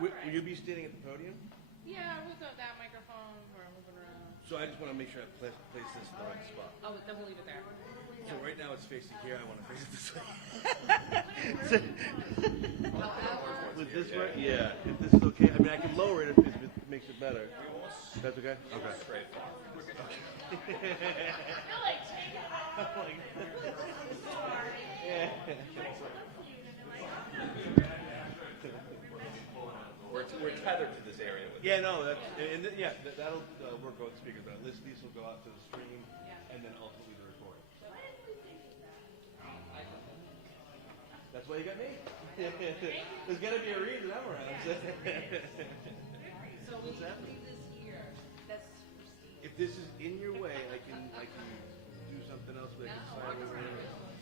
Will you be standing at the podium? Yeah, with that microphone or moving around. So I just want to make sure I place this in the right spot. Oh, then we'll leave it there. So right now it's facing here. I want to face it this way. With this way? Yeah. If this is okay. I mean, I can lower it if it makes it better. That's okay? Okay. We're tethered to this area. Yeah, no, that'll work out speakers, but at least these will go out to the stream and then ultimately the recording. That's why you got me. There's got to be a reason I'm around. So we can leave this here. That's If this is in your way, I can do something else. But I can slide over.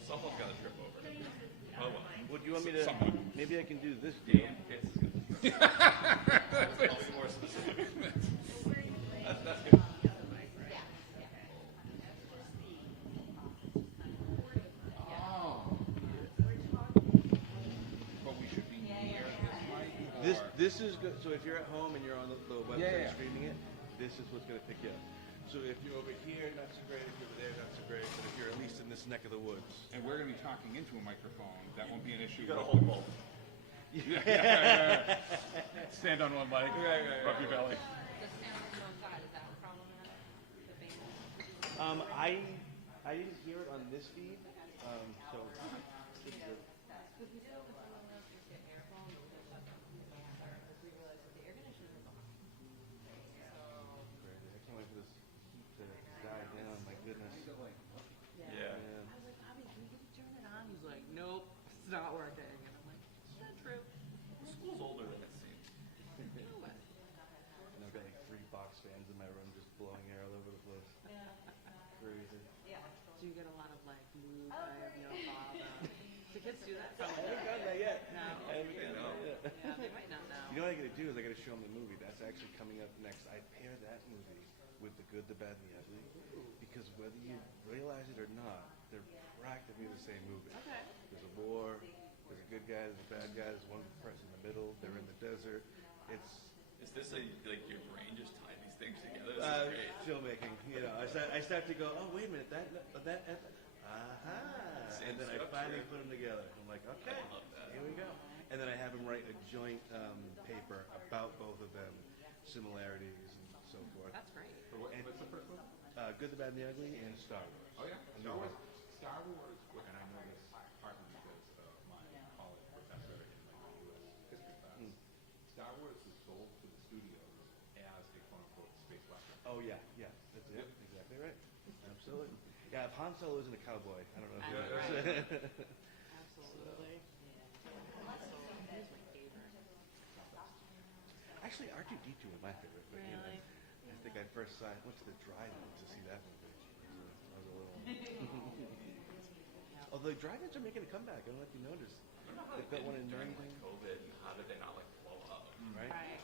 Someone's got to trip over. Oh well. What do you want me to? Someone. Maybe I can do this deal. I'll be more specific. That's good. But we should be near This is good. So if you're at home and you're on the website streaming it, this is what's going to pick you up. So if you're over here, not so great. If you're over there, not so great. But if you're at least in this neck of the woods, And we're going to be talking into a microphone. That won't be an issue. You got to hold both. Stand on one leg. Rub your belly. The sound on both sides, is that a problem in the band? I didn't hear it on this feed. So I can't wait for this heat to die down. My goodness. Yeah. I was like, Bobby, can you turn it on? He's like, nope, it's not working. And I'm like, is that true? School's older than it seems. And I've got like 3 box fans in my room just blowing air all over the place. Crazy. Do you get a lot of like, Luke, I have no father? Do kids do that? I haven't gotten that yet. No. I haven't gotten that yet. Yeah, they might not know. You know what I got to do is I got to show them the movie. That's actually coming up next. I pair that movie with The Good, the Bad, and the Ugly because whether you realize it or not, they're practically the same movie. Okay. There's a war. There's a good guy. There's a bad guy. There's one person in the middle. They're in the desert. It's Is this like your brain just tied these things together? This is great. filmmaking. You know, I start to go, oh wait a minute, that, and then I finally put them together. I'm like, okay, here we go. And then I have them write a joint paper about both of them, similarities and so forth. That's great. What's the first one? Good, the Bad, and the Ugly, and Star Wars. Oh, yeah. Star Wars, and I know this partly because of my college professor in my U.S. history class. Star Wars is sold to the studios as a quote-unquote space western. Oh yeah, that's it. Exactly right. Absolutely. Yeah, if Han Solo isn't a cowboy, I don't know who is. Absolutely. He's my favorite. Actually, R2-D2 was my favorite. But, you know, Really? I think I first went to the drive-in to see that movie. I was a little. Although the drive-ins are making a comeback. I don't know if you noticed. They've got one in During Norrington, COVID, how did they not like blow up? right? Right.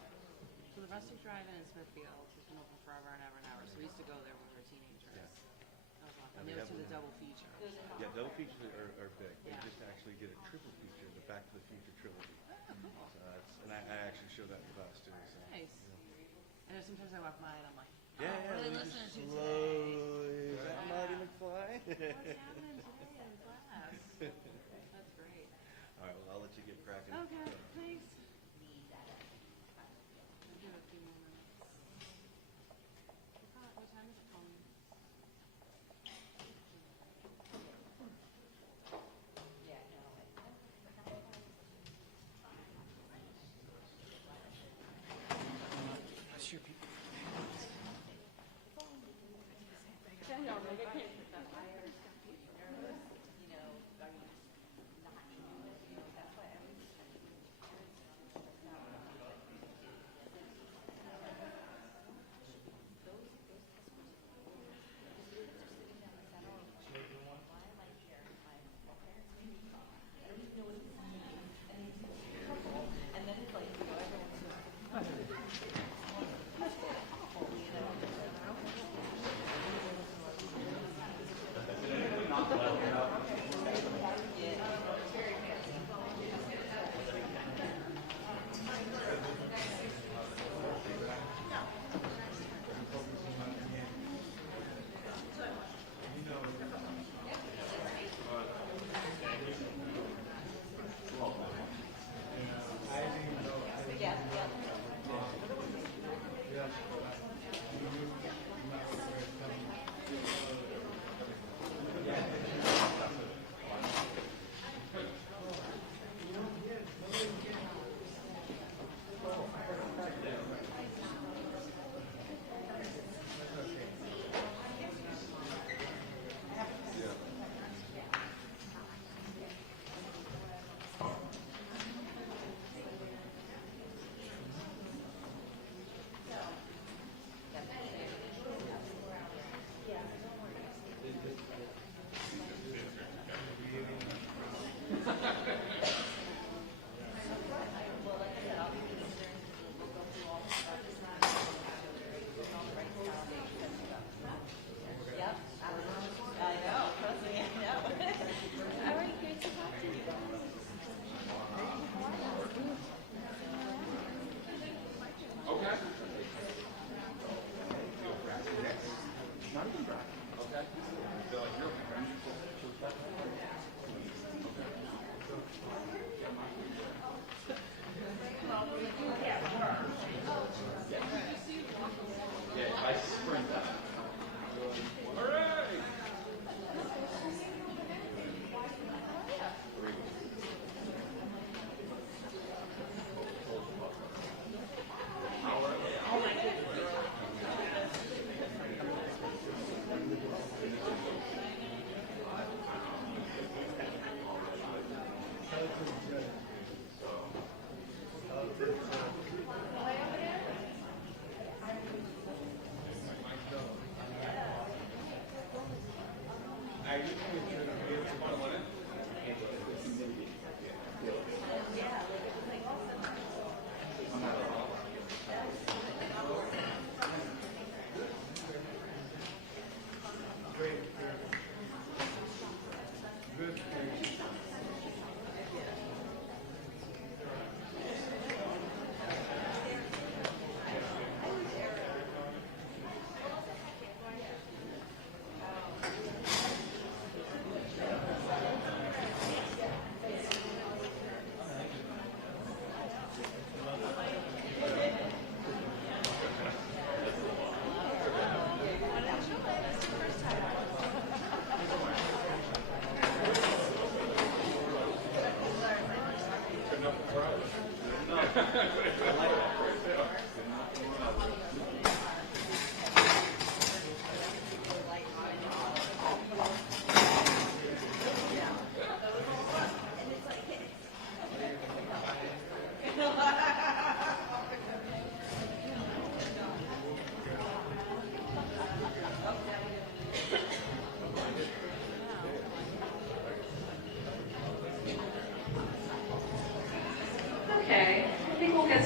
So the Rustic Drive-In in Smithfield has been open forever and ever and ever. So we used to go there when we were teenagers. Yeah. That was awesome. And They they would do have the one. double feature. Yeah, double features are big. They Yeah. just actually did a triple feature, the Back to the Future trilogy. Oh, cool. So and I actually show that in class too. So. Nice. And then sometimes I walk by and I'm like, Yeah, what are they we listening just to today? slowly. Is that Marty McFly? What's happening today in class? That's great. All right, well, I'll let you get cracking. Okay, thanks. I'll give it a few more minutes. What time is it calling?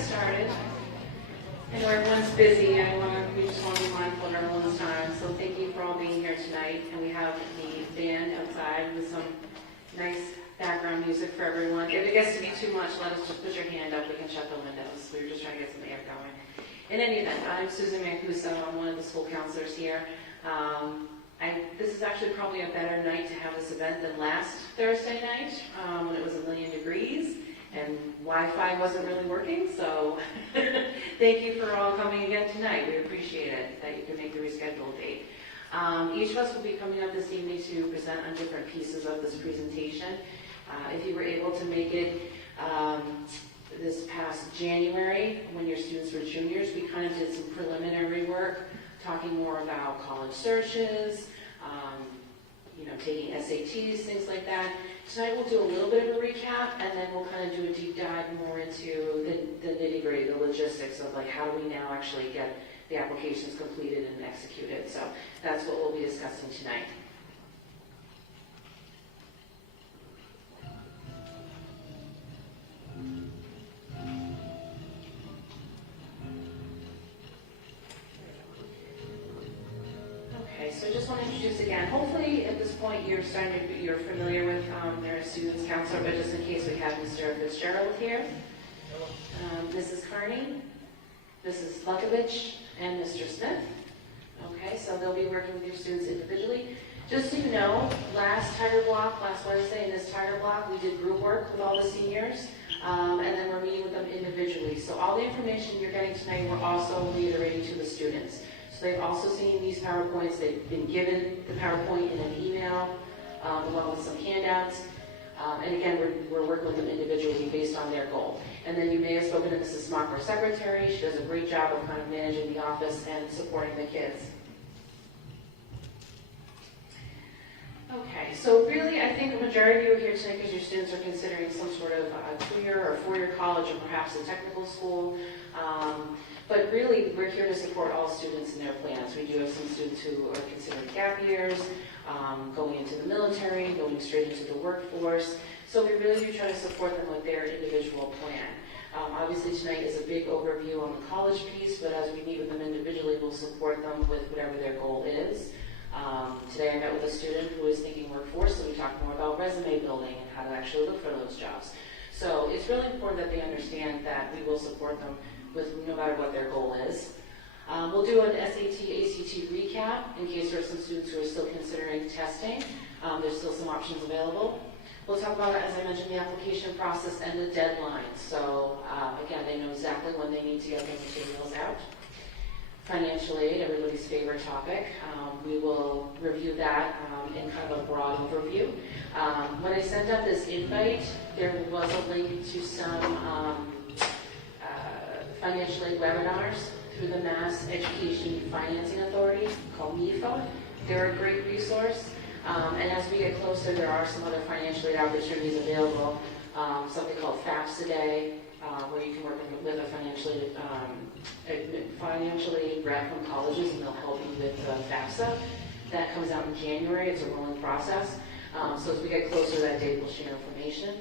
started. I know everyone's busy. We just want to be mindful of everyone's time. So thank you for all being here tonight. And we have the band outside with some nice background music for everyone. If it gets to be too much, let us just put your hand up. We can shut the windows. We were just trying to get some air going. In any event, I'm Susan Mancuso. I'm one of the school counselors here. This is actually probably a better night to have this event than last Thursday night when it was 1,000,000 degrees and Wi-Fi wasn't really working. So thank you for all coming again tonight. We appreciate it that you can make the rescheduled date. Each of us will be coming up this evening to present on different pieces of this presentation. If you were able to make it this past January when your students were juniors, we kind of did some preliminary work talking more about college searches, taking SATs, things like that. Tonight we'll do a little bit of a recap, and then we'll kind of do a deep dive more into the nitty-gritty, the logistics of like how do we now actually get the applications completed and executed. So that's what we'll be discussing tonight. So I just want to introduce again, hopefully at this point you're familiar with their students counselor, but just in case we have Mr. Fitzgerald here, Mrs. Carney, Mrs. Lukovich, and Mr. Smith. Okay, so they'll be working with your students individually. Just so you know, last Wednesday in this Tiger Block, we did group work with all the seniors, and then we're meeting with them individually. So all the information you're getting tonight, we're also reiterating to the students. So they've also seen these PowerPoints. They've been given the PowerPoint in an email, along with some handouts. And again, we're working with them individually based on their goal. And then you may have spoken to Mrs. Smock, our secretary. She does a great job of kind of managing the office and supporting the kids. Okay, so really I think the majority of you are here tonight because your students are considering some sort of a 2-year or 4-year college or perhaps a technical school. But really, we're here to support all students in their plans. We do have some students who are considering gap years, going into the military, going straight into the workforce. So we really do try to support them with their individual plan. Obviously, tonight is a big overview on the college piece, but as we meet with them individually, we'll support them with whatever their goal is. Today I met with a student who is thinking workforce, so we talked more about resume building and how to actually look for those jobs. So it's really important that they understand that we will support them with no matter what their goal is. We'll do an SAT, ACT recap in case there are some students who are still considering testing. There's still some options available. We'll talk about, as I mentioned, the application process and the deadlines. So again, they know exactly when they need to get their materials out. Financial aid, everybody's favorite topic. We will review that in kind of a broad overview. When I sent out this invite, there was a link to some financial aid webinars through the Mass Education Financing Authority called MEFA. They're a great resource. And as we get closer, there are some other financial aid opportunities available. Something called FAFSA Day, where you can work with a financial aid rep from colleges, and they'll help you with FAFSA. That comes out in January. It's a rolling process. So as we get closer to that date, we'll share information.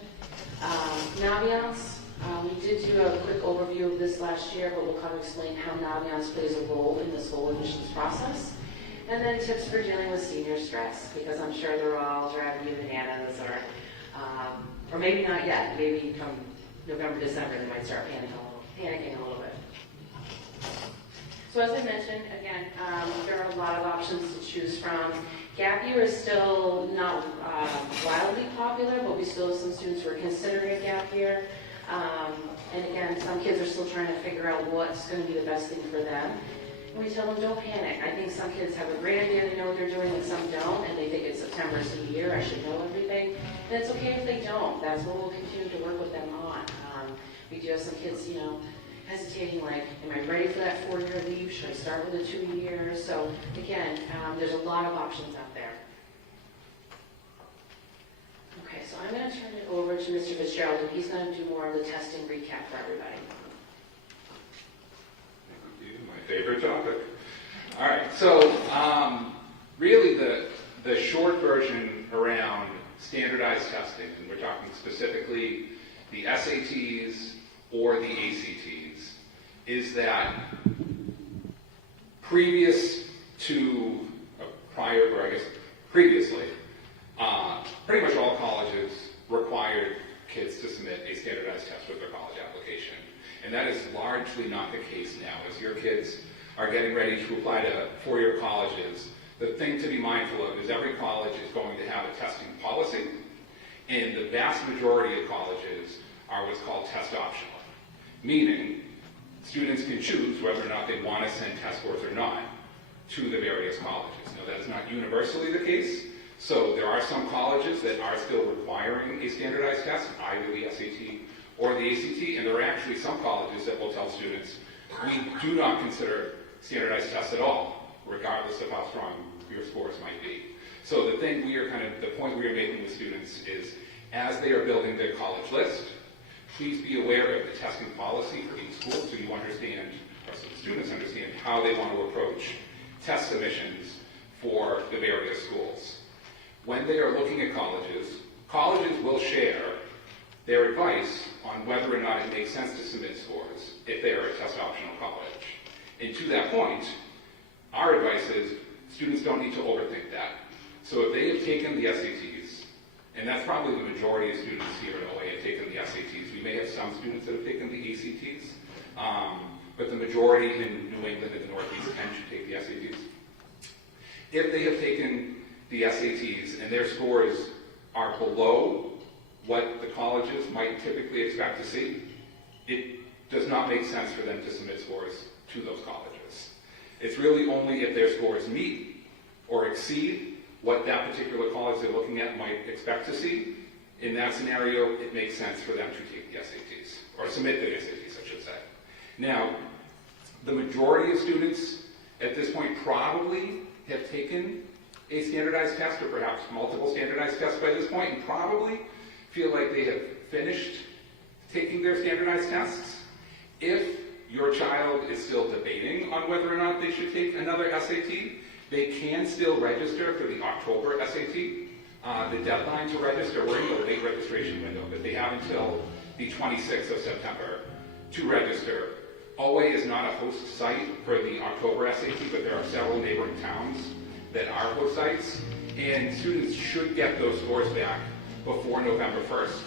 Naviance. We did do a quick overview of this last year, but we'll kind of explain how Naviance plays a role in this whole admissions process. And then tips for dealing with senior stress, because I'm sure they're all driving you bananas, or maybe not yet. Maybe come November, December, they might start panicking a little bit. So as I mentioned, again, there are a lot of options to choose from. Gap year is still not wildly popular, but we still have some students who are considering a gap year. And again, some kids are still trying to figure out what's going to be the best thing for them. And we tell them, don't panic. I think some kids have a great idea, they know what they're doing, and some don't, and they think it's September, it's a year, I should know everything. And it's okay if they don't. That's what we'll continue to work with them on. We do have some kids, hesitating, like, am I ready for that 4-year leave? Should I start with a 2-year? So again, there's a lot of options out there. Okay, so I'm going to turn it over to Mr. Fitzgerald, and he's going to do more of the testing recap for everybody. Thank you, my favorite topic. All right, so really the short version around standardized testing, and we're talking specifically the SATs or the ACTs. is that previous to previously, pretty much all colleges required kids to submit a standardized test with their college application. And that is largely not the case now. As your kids are getting ready to apply to four-year colleges, the thing to be mindful of is every college is going to have a testing policy, and the vast majority of colleges are what's called test optional, meaning students can choose whether or not they want to send test scores or not to the various colleges. Now, that is not universally the case, so there are some colleges that are still requiring a standardized test, either the SAT or the ACT, and there are actually some colleges that will tell students, we do not consider standardized tests at all, regardless of how strong your scores might be. So the point we are making with students is, as they are building their college list, please be aware of the testing policy for each school so you understand, or so the students understand, how they want to approach test submissions for the various schools. When they are looking at colleges, colleges will share their advice on whether or not it makes sense to submit scores if they are a test optional college. And to that point, our advice is students don't need to overthink that. So if they have taken the SATs, and that's probably the majority of students here at OA have taken the SATs. We may have some students that have taken the ACTs, but the majority in New England and the Northeast tend to take the SATs. If they have taken the SATs and their scores are below what the colleges might typically expect to see, it does not make sense for them to submit scores to those colleges. It's really only if their scores meet or exceed what that particular college they're looking at might expect to see. In that scenario, it makes sense for them to take the SATs, or submit the SATs, I should say. Now, the majority of students at this point probably have taken a standardized test, or perhaps multiple standardized tests by this point, and probably feel like they have finished taking their standardized tests. If your child is still debating on whether or not they should take another SAT, they can still register for the October SAT. The deadline to register, we're in the late registration window, but they have until the 26th of September to register. OA is not a host site for the October SAT, but there are several neighboring towns that are host sites, and students should get those scores back before November 1st.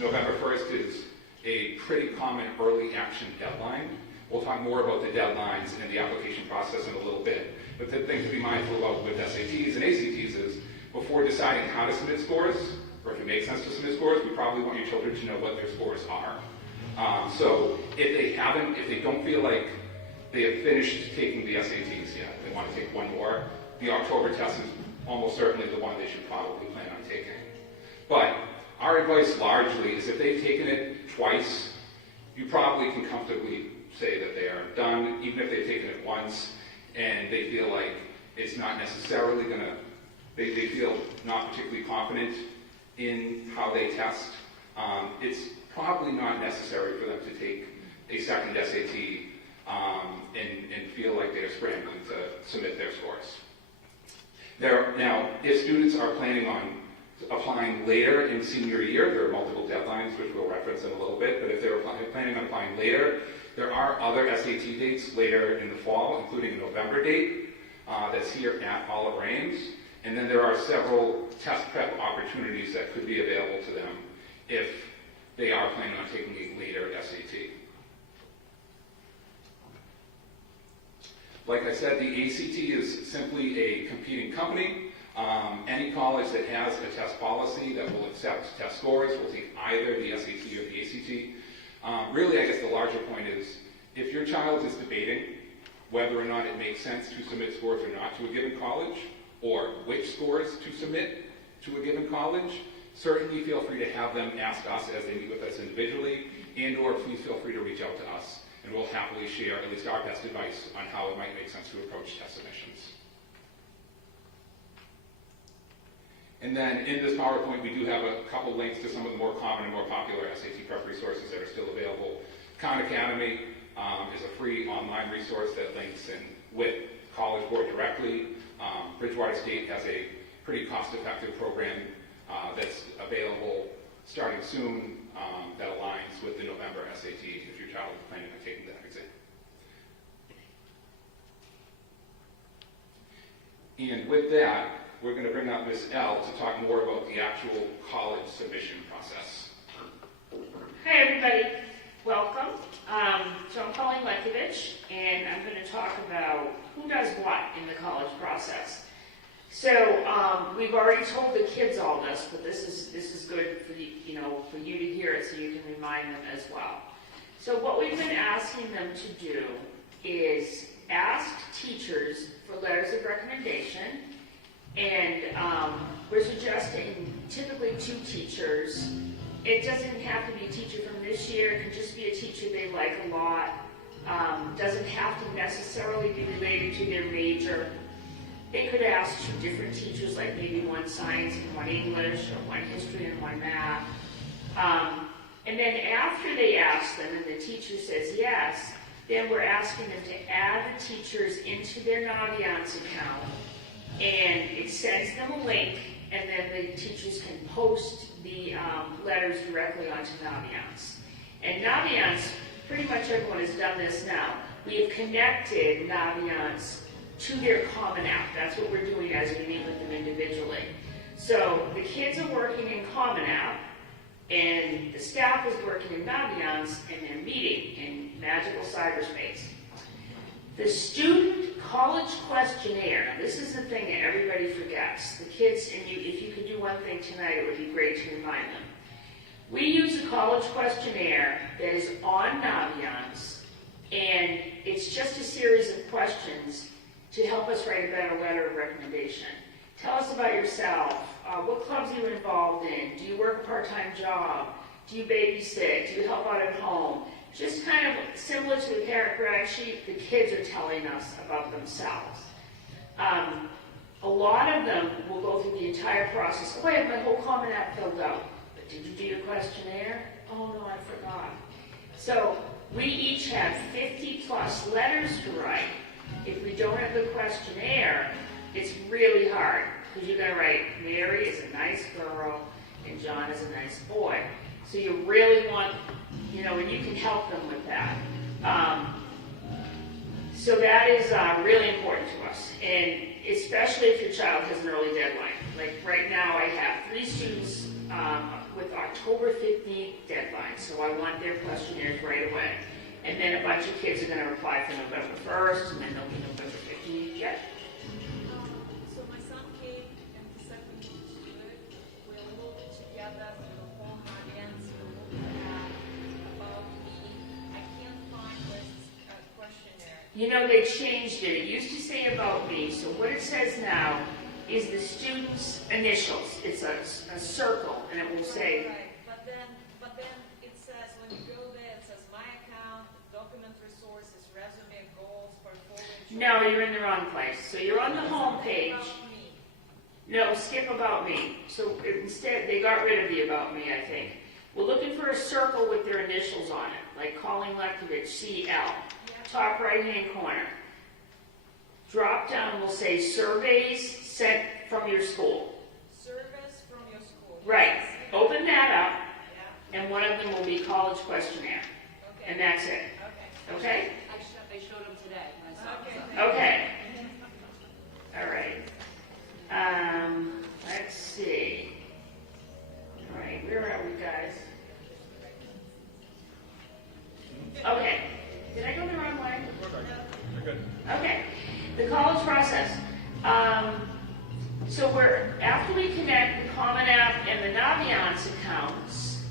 November 1st is a pretty common early action deadline. We'll talk more about the deadlines and the application process in a little bit. But the thing to be mindful about with SATs and ACTs is, before deciding how to submit scores, or if it makes sense to submit scores, we probably want your children to know what their scores are. So if they don't feel like they have finished taking the SATs yet, they want to take one more, the October test is almost certainly the one they should probably plan on taking. But our advice largely is, if they've taken it twice, you probably can comfortably say that they are done, even if they've taken it once and they feel like it's not necessarily going to, they feel not particularly confident in how they test. It's probably not necessary for them to take a second SAT and feel like they're scrambling to submit their scores. Now, if students are planning on applying later in senior year, there are multiple deadlines, which we'll reference in a little bit, but if they're planning on applying later, there are other SAT dates later in the fall, including a November date that's here at Olive Reigns, and then there are several test prep opportunities that could be available to them if they are planning on taking a later SAT. Like I said, the ACT is simply a competing company. Any college that has a test policy that will accept test scores will take either the SAT or the ACT. Really, I guess the larger point is, if your child is debating whether or not it makes sense to submit scores or not to a given college, or which scores to submit to a given college, certainly feel free to have them ask us as they meet with us individually, and/or please feel free to reach out to us, and we'll happily share at least our best advice on how it might make sense to approach test submissions. And then in this PowerPoint, we do have a couple links to some of the more common and more popular SAT prep resources that are still available. Khan Academy is a free online resource that links in with College Board directly. Bridgewater State has a pretty cost-effective program that's available starting soon that aligns with the November SAT if your child is planning on taking that exam. And with that, we're going to bring up Ms. L to talk more about the actual college submission process. Hi, everybody. Welcome. So I'm Colleen Lekovich, and I'm going to talk about who does what in the college process. So we've already told the kids all this, but this is good for for you to hear it, so you can remind them as well. So what we've been asking them to do is ask teachers for letters of recommendation, and we're suggesting typically 2 teachers. It doesn't have to be a teacher from this year. It can just be a teacher they like a lot. Doesn't have to necessarily be related to their major. They could ask 2 different teachers, like maybe one science and one English, or one history and one math. And then after they ask them and the teacher says yes, then we're asking them to add the teachers into their Naviance account, and it sends them a link, and then the teachers can post the letters directly onto Naviance. And Naviance, pretty much everyone has done this now. We have connected Naviance to their Common App. That's what we're doing as we meet with them individually. So the kids are working in Common App, and the staff is working in Naviance, and they're meeting in magical cyberspace. The student college questionnaire, now this is the thing that everybody forgets. The kids, and if you could do one thing tonight, it would be great to remind them. We use a college questionnaire that is on Naviance, and it's just a series of questions to help us write a better letter of recommendation. Tell us about yourself. What clubs are you involved in? Do you work a part-time job? Do you babysit? Do you help out at home? Just kind of similar to the parent brag sheet, the kids are telling us about themselves. A lot of them will go through the entire process. Oh, I have my whole Common App filled out. But did you do your questionnaire? Oh, no, I forgot. So we each have 50 plus letters to write. If we don't have the questionnaire, it's really hard, because you're going to write, Mary is a nice girl and John is a nice boy. So you really want, and you can help them with that. So that is really important to us, and especially if your child has an early deadline. Like right now I have 3 students with October 15th deadline, so I want their questionnaires right away. And then a bunch of kids are going to reply for November 1st, and then they'll be November 15th. Yeah. So my son came and the second week to do it. We looked together through the whole audience. We looked at about me. I can't find this questionnaire. They changed it. It used to say about me. So what it says now is the student's initials. It's a circle, and it will say. Right. But then it says when you go there, it says my account, document resources, resume, goals, portfolio. No, you're in the wrong place. So you're on the home page. No, skip about me. So instead, they got rid of the about me, I think. We're looking for a circle with their initials on it, like Colleen Lekovich, CL. Top right-hand corner. Drop down will say surveys sent from your school. Service from your school. Right. Open that up, Yeah. and one of them will be college questionnaire. Okay. And that's it. Okay. Okay? They showed them today. When I saw them. Okay. All right. Let's see. All right, where are we, guys? Okay. Did I go the wrong way? You're good. Okay. The college process. So after we connect the Common App and the Naviance accounts,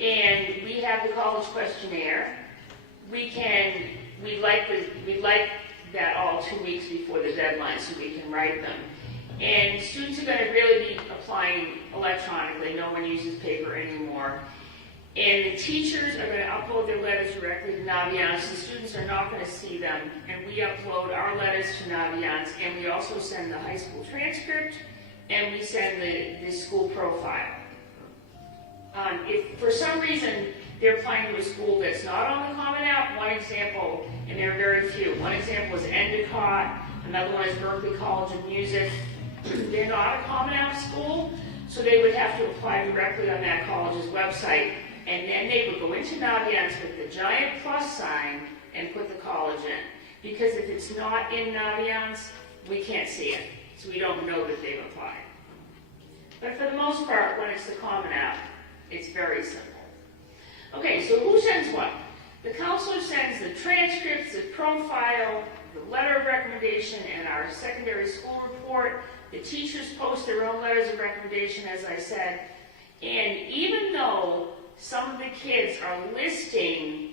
and we have the college questionnaire, we'd like that all 2 weeks before the deadline so we can write them. And students are going to really be applying electronically. No one uses paper anymore. And the teachers are going to upload their letters directly to Naviance. The students are not going to see them. And we upload our letters to Naviance. And we also send the high school transcript. And we send the school profile. If for some reason they're applying to a school that's not on the Common App, one example, and there are very few. One example is Endicott. Another one is Berklee College of Music. They're not a Common App school, so they would have to apply directly on that college's website. And then they would go into Naviance with the giant plus sign and put the college in. Because if it's not in Naviance, we can't see it. so we don't know that they've applied. But for the most part, when it's the Common App, it's very simple. Okay, so who sends what? The counselor sends the transcripts, the profile, the letter of recommendation, and our secondary school report. The teachers post their own letters of recommendation, as I said. And even though some of the kids are listing,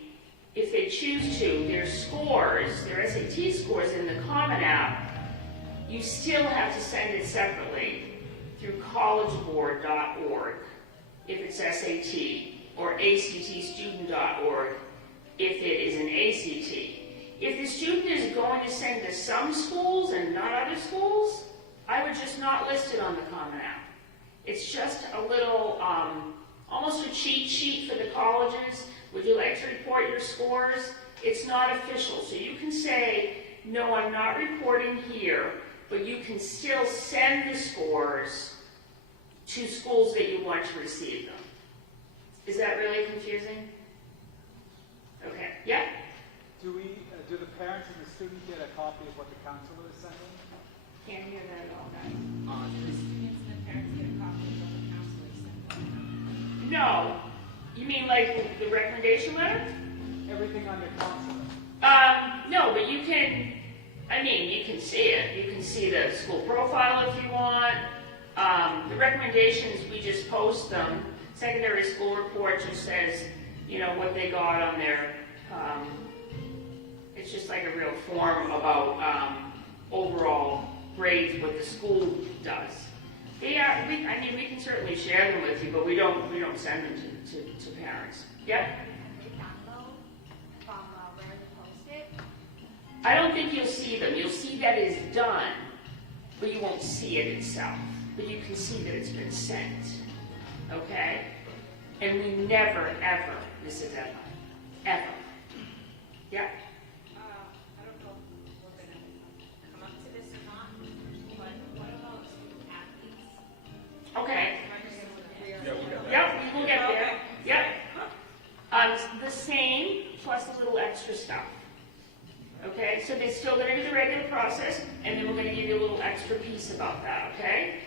if they choose to, their scores, their SAT scores in the Common App, you still have to send it separately through collegeboard.org if it's SAT, or actstudent.org if it is an ACT. If the student is going to send to some schools and not other schools, I would just not list it on the Common App. It's just a little, almost a cheat sheet for the colleges. Would you like to report your scores? It's not official, so you can say, no, I'm not reporting here, but you can still send the scores to schools that you want to receive them. Is that really confusing? Okay, yeah? Do the parents and the student get a copy of what the counselor is sending? Can't hear that at all, guys. Do the students and the parents get a copy of what the counselor sent? No. You mean like the recommendation letter? Everything under counselor. No, but you can, you can see it. You can see the school profile if you want. The recommendations, we just post them. Secondary school report just says, what they got on their, it's just like a real form about overall grades, what the school does. We can certainly share them with you, but we don't send them to parents. Yep? Download from where to post it? I don't think you'll see them. You'll see that it's done, but you won't see it itself. But you can see that it's been sent. Okay? And we never, ever miss a deadline. Ever. Yeah? I don't know if we're gonna come up to this or not, but what about student athletes? Okay. Yeah, we got that. Yep, we will get there. Yep. The same, plus a little extra stuff. Okay? So they're still going to do the regular process, and then we're going to give you a little extra piece about that, okay?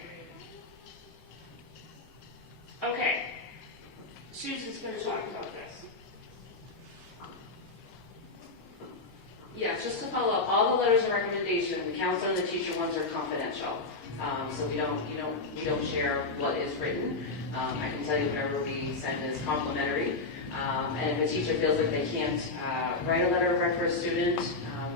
Okay. Susan's going to talk about this. Yeah, just to follow up, all the letters of recommendation, the counselor and the teacher ones are confidential. So we don't share what is written. I can tell you whatever we send is complimentary. And if a teacher feels like they can't write a letter of rec for a student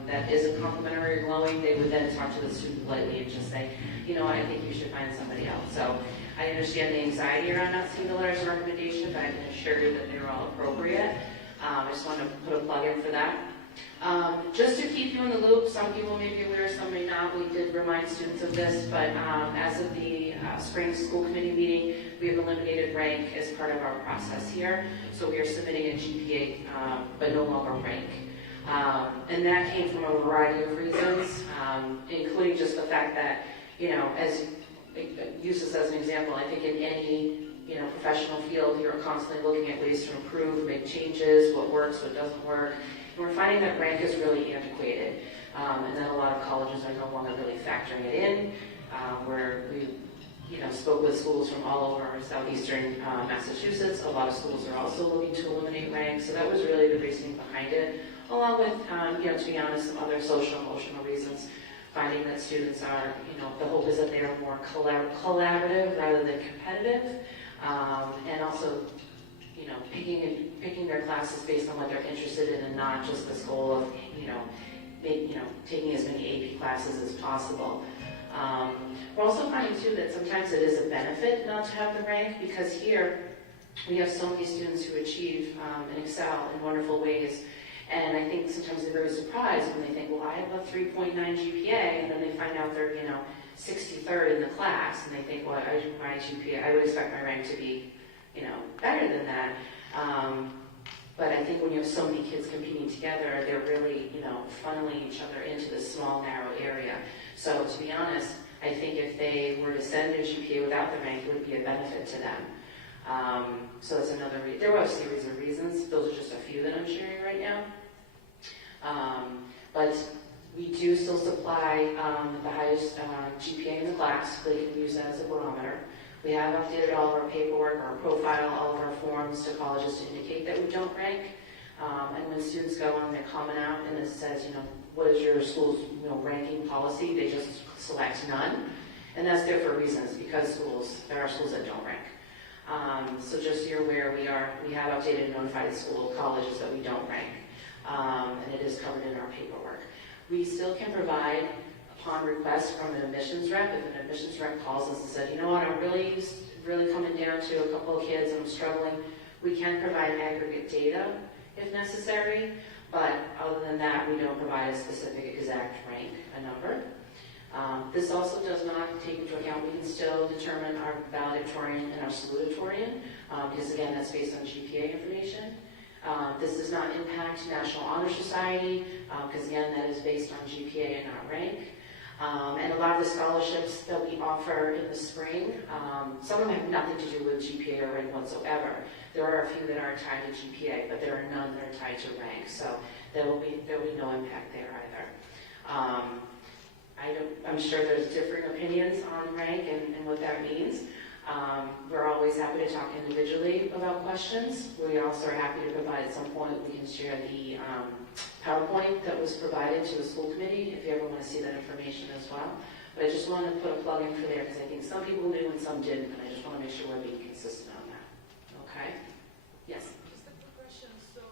that isn't complimentary or glowing, they would then talk to the student politely and just say, I think you should find somebody else. So I understand the anxiety around not seeing the letters of recommendation, but I can assure you that they're all appropriate. I just want to put a plug in for that. Just to keep you in the loop, some people may be aware, some may not. We did remind students of this, but as of the spring school committee meeting, we have eliminated rank as part of our process here. So we are submitting a GPA, but no longer rank. And that came from a variety of reasons, including just the fact that, as use this as an example, I think in any professional field, you're constantly looking at ways to improve, make changes, what works, what doesn't work. And we're finding that rank is really antiquated, and that a lot of colleges are no longer really factoring it in, where we spoke with schools from all over southeastern Massachusetts. A lot of schools are also looking to eliminate rank, so that was really the reasoning behind it, along with, to be honest, some other social emotional reasons, finding that students are, the hope is that they are more collaborative rather than competitive, and also, picking their classes based on what they're interested in and not just this goal of, taking as many AP classes as possible. We're also finding too that sometimes it is a benefit not to have the rank, because here we have so many students who achieve and excel in wonderful ways. And I think sometimes they're very surprised when they think, well, I have a 3.9 GPA, and then they find out they're, 63rd in the class, and they think, well, my GPA, I would expect my rank to be, better than that. But I think when you have so many kids competing together, they're really, funneling each other into this small, narrow area. So to be honest, I think if they were to send their GPA without the rank, it would be a benefit to them. So that's another reason. There were a series of reasons. Those are just a few that I'm sharing right now. But we do still support apply the highest GPA in the class, so they can use that as a barometer. We have updated all of our paperwork, our profile, all of our forms to colleges to indicate that we don't rank. And when students go on their Common App and it says, what is your school's ranking policy, they just select none. And that's there for reasons, because there are schools that don't rank. So just so you're aware, we have updated and notified the colleges that we don't rank. And it is covered in our paperwork. We still can provide, upon request from an admissions rep, if an admissions rep calls us and said, I'm really coming down to a couple of kids and I'm struggling, we can provide aggregate data if necessary, but other than that, we don't provide a specific exact rank, a number. This also does not take into account, we can still determine our valedictorian and our salutatorian, because again, that's based on GPA information. This does not impact National Honor Society, because again, that is based on GPA and not rank. And a lot of the scholarships that we offer in the spring, some of them have nothing to do with GPA or rank whatsoever. There are a few that are tied to GPA, but there are none that are tied to rank, so there will be no impact there either. I'm sure there's differing opinions on rank and what that means. We're always happy to talk individually about questions. We also are happy to provide at some point, we can share the PowerPoint that was provided to the school committee if you ever want to see that information as well. But I just wanted to put a plug in for there because I think some people knew and some didn't, and I just want to make sure we're being consistent on that. Okay? Yes? Just a quick question. So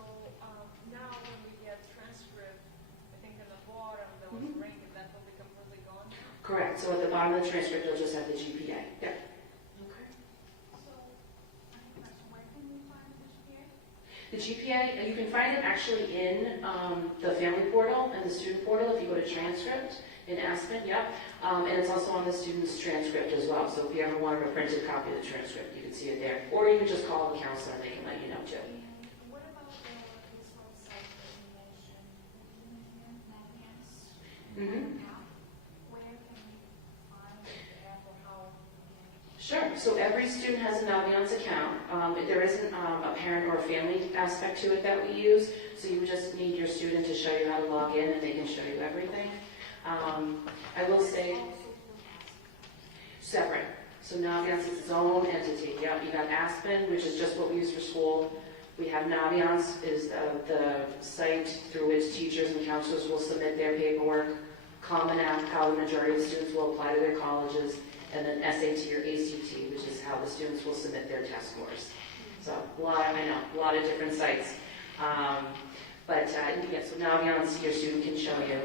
now when we get transcript, I think at the bottom there was rank, and that will be completely gone now? Correct. So at the bottom of the transcript, you'll just have the GPA. Yeah. Okay. So, I have a question. Where can we find the GPA? The GPA, you can find it actually in the family portal and the student portal if you go to transcript in Aspen, yep. And it's also on the student's transcript as well. So if you ever wanted a printed copy of the transcript, you can see it there. Or you can just call the counselor and they can let you know too. And what about this website that you mentioned, Naviance? Mm-hmm. Where can we find the app or how? Sure. So every student has an Naviance account. There isn't a parent or a family aspect to it that we use. So you just need your student to show you how to log in and they can show you everything. I will say separate. So Naviance is its own entity. Yep, you got Aspen, which is just what we use for school. We have Naviance, is the site through which teachers and counselors will submit their paperwork. Common App, how the majority of the students will apply to their colleges. And then SAT or ACT, which is how the students will submit their test scores. So a lot of different sites. So Naviance, your student can show you.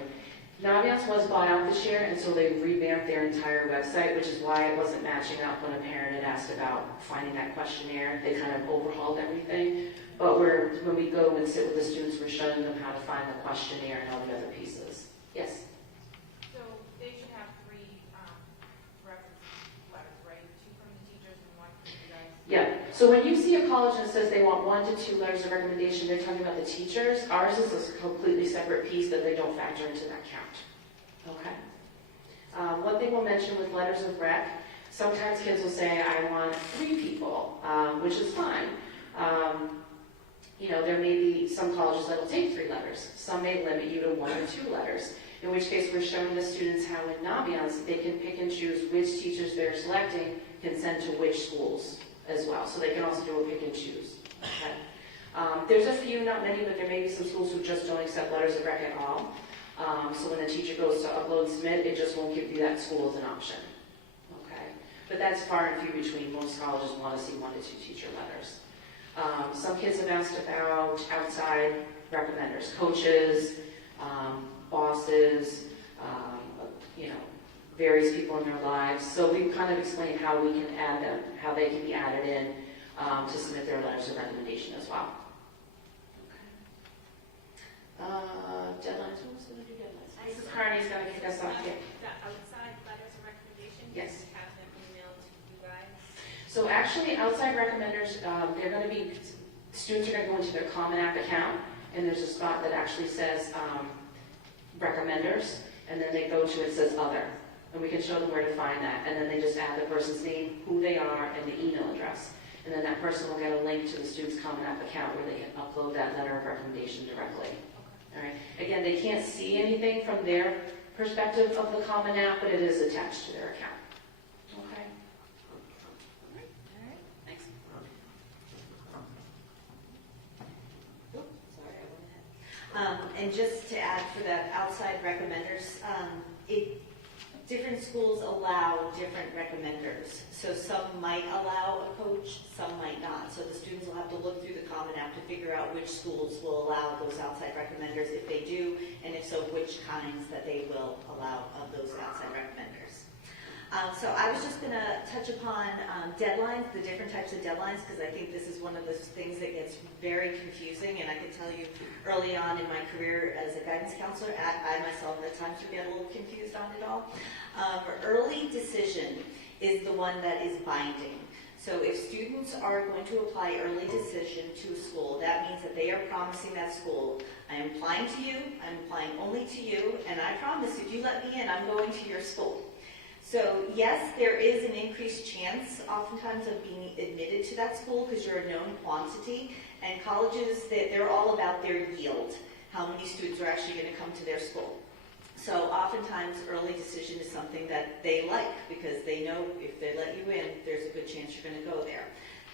Naviance was bought out this year, and so they revamped their entire website, which is why it wasn't matching up when a parent had asked about finding that questionnaire. They kind of overhauled everything. But when we go and sit with the students, we're showing them how to find the questionnaire and all the other pieces. Yes? So they should have three reference letters, right? Two from the teachers and one from you guys. Yeah. So when you see a college that says they want 1 to 2 letters of recommendation, they're talking about the teachers. Ours is a completely separate piece that they don't factor into that count. Okay? One thing we'll mention with letters of rec, sometimes kids will say, I want 3 people, which is fine. There may be some colleges that will take 3 letters. Some may limit you to 1 or 2 letters, in which case we're showing the students how in Naviance they can pick and choose which teachers they're selecting can send to which schools as well. So they can also do a pick and choose. Okay? There's a few, not many, but there may be some schools who just don't accept letters of rec at all. So when the teacher goes to upload and submit, it just won't give you that school as an option. Okay? But that's far and few between. Most colleges want to see 1 to 2 teacher letters. Some kids have asked about outside recommenders, coaches, bosses, various people in their lives. So we've kind of explained how we can add them, how they can be added in to submit their letters of recommendation as well. Okay. Deadlines. Who's going to do deadlines? Mrs. Carney's going to kick us off here. The outside letters of recommendation? Yes. Have them emailed to you guys? So actually, outside recommenders, they're going to be, students are going to go into their Common App account, and there's a spot that actually says recommenders, and then they go to it says other. And we can show them where to find that. And then they just add the person's name, who they are, and the email address. And then that person will get a link to the student's Common App account where they can upload that letter of recommendation directly. All right. Again, they can't see anything from their perspective of the Common App, but it is attached to their account. Okay? All right, thanks. Oop, sorry, I went ahead. And just to add for the outside recommenders, different schools allow different recommenders. So some might allow a coach, some might not. So the students will have to look through the Common App to figure out which schools will allow those outside recommenders if they do, and if so, which kinds that they will allow of those outside recommenders. So I was just going to touch upon deadlines, the different types of deadlines, because I think this is one of those things that gets very confusing, and I can tell you early on in my career as a guidance counselor, I myself at times would get a little confused on it all. Early decision is the one that is binding. So if students are going to apply early decision to a school, that means that they are promising that school, I am applying to you, I'm applying only to you, and I promise if you let me in, I'm going to your school. So yes, there is an increased chance oftentimes of being admitted to that school because you're a known quantity, and colleges, they're all about their yield, how many students are actually going to come to their school. So oftentimes early decision is something that they like because they know if they let you in, there's a good chance you're going to go there.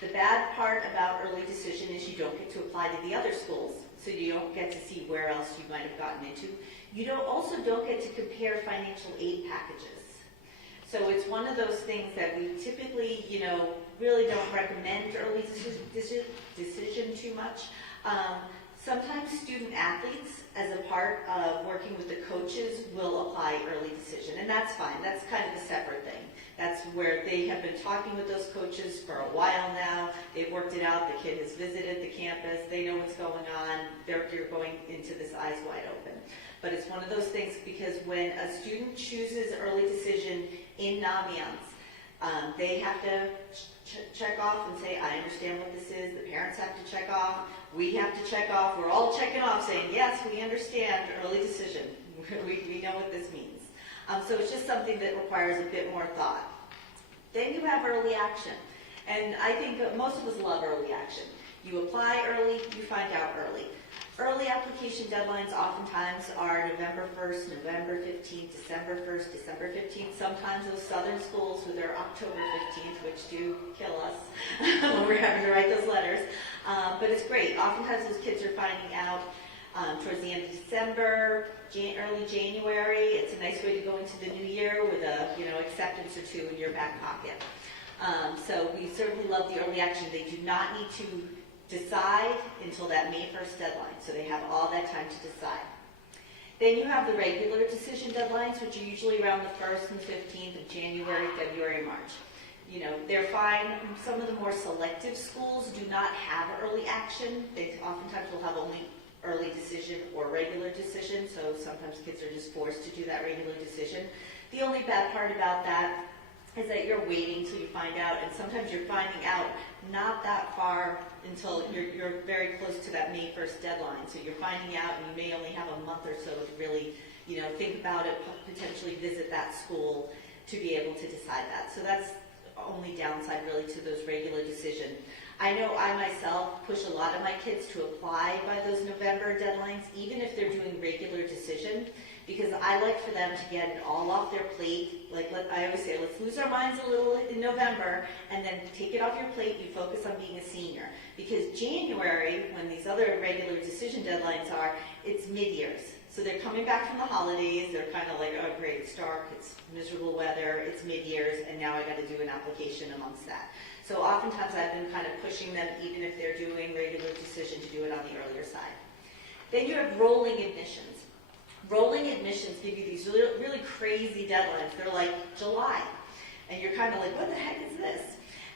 The bad part about early decision is you don't get to apply to the other schools, so you don't get to see where else you might have gotten into. You also don't get to compare financial aid packages. So it's one of those things that we typically, really don't recommend early decision too much. Sometimes student athletes, as a part of working with the coaches, will apply early decision, and that's fine. That's kind of a separate thing. That's where they have been talking with those coaches for a while now. They've worked it out. The kid has visited the campus. They know what's going on. You're going into this eyes wide open. But it's one of those things because when a student chooses early decision in Naviance, they have to check off and say, I understand what this is. The parents have to check off. We have to check off. We're all checking off saying, yes, we understand early decision. we know what this means. So it's just something that requires a bit more thought. Then you have early action. And I think that most of us love early action. You apply early, you find out early. Early application deadlines oftentimes are November 1st, November 15th, December 1st, December 15th. Sometimes those southern schools with their October 15th, which do kill us when we're having to write those letters. But it's great. Oftentimes those kids are finding out towards the end of December, early January. It's a nice way to go into the new year with a acceptance or two in your back pocket. So we certainly love the early action. They do not need to decide until that May 1st deadline, so they have all that time to decide. Then you have the regular decision deadlines, which are usually around the 1st and 15th of January, February, March. They're fine. Some of the more selective schools do not have early action. They oftentimes will have only early decision or regular decision, so sometimes kids are just forced to do that regular decision. The only bad part about that is that you're waiting till you find out, and sometimes you're finding out not that far until you're very close to that May 1st deadline. So you're finding out, and you may only have a month or so to really, think about it, potentially visit that school to be able to decide that. So that's the only downside really to those regular decisions. I know I myself push a lot of my kids to apply by those November deadlines, even if they're doing regular decision, because I like for them to get it all off their plate. I always say, let's lose our minds a little in November and then take it off your plate. You focus on being a senior. Because January, when these other regular decision deadlines are, it's mid-years. So they're coming back from the holidays. They're kind of like, oh, great, it's dark, it's miserable weather, it's mid-years, and now I got to do an application amongst that. So oftentimes I've been kind of pushing them, even if they're doing regular decision, to do it on the earlier side. Then you have rolling admissions. Rolling admissions give you these really crazy deadlines. They're like July. And you're kind of like, what the heck is this?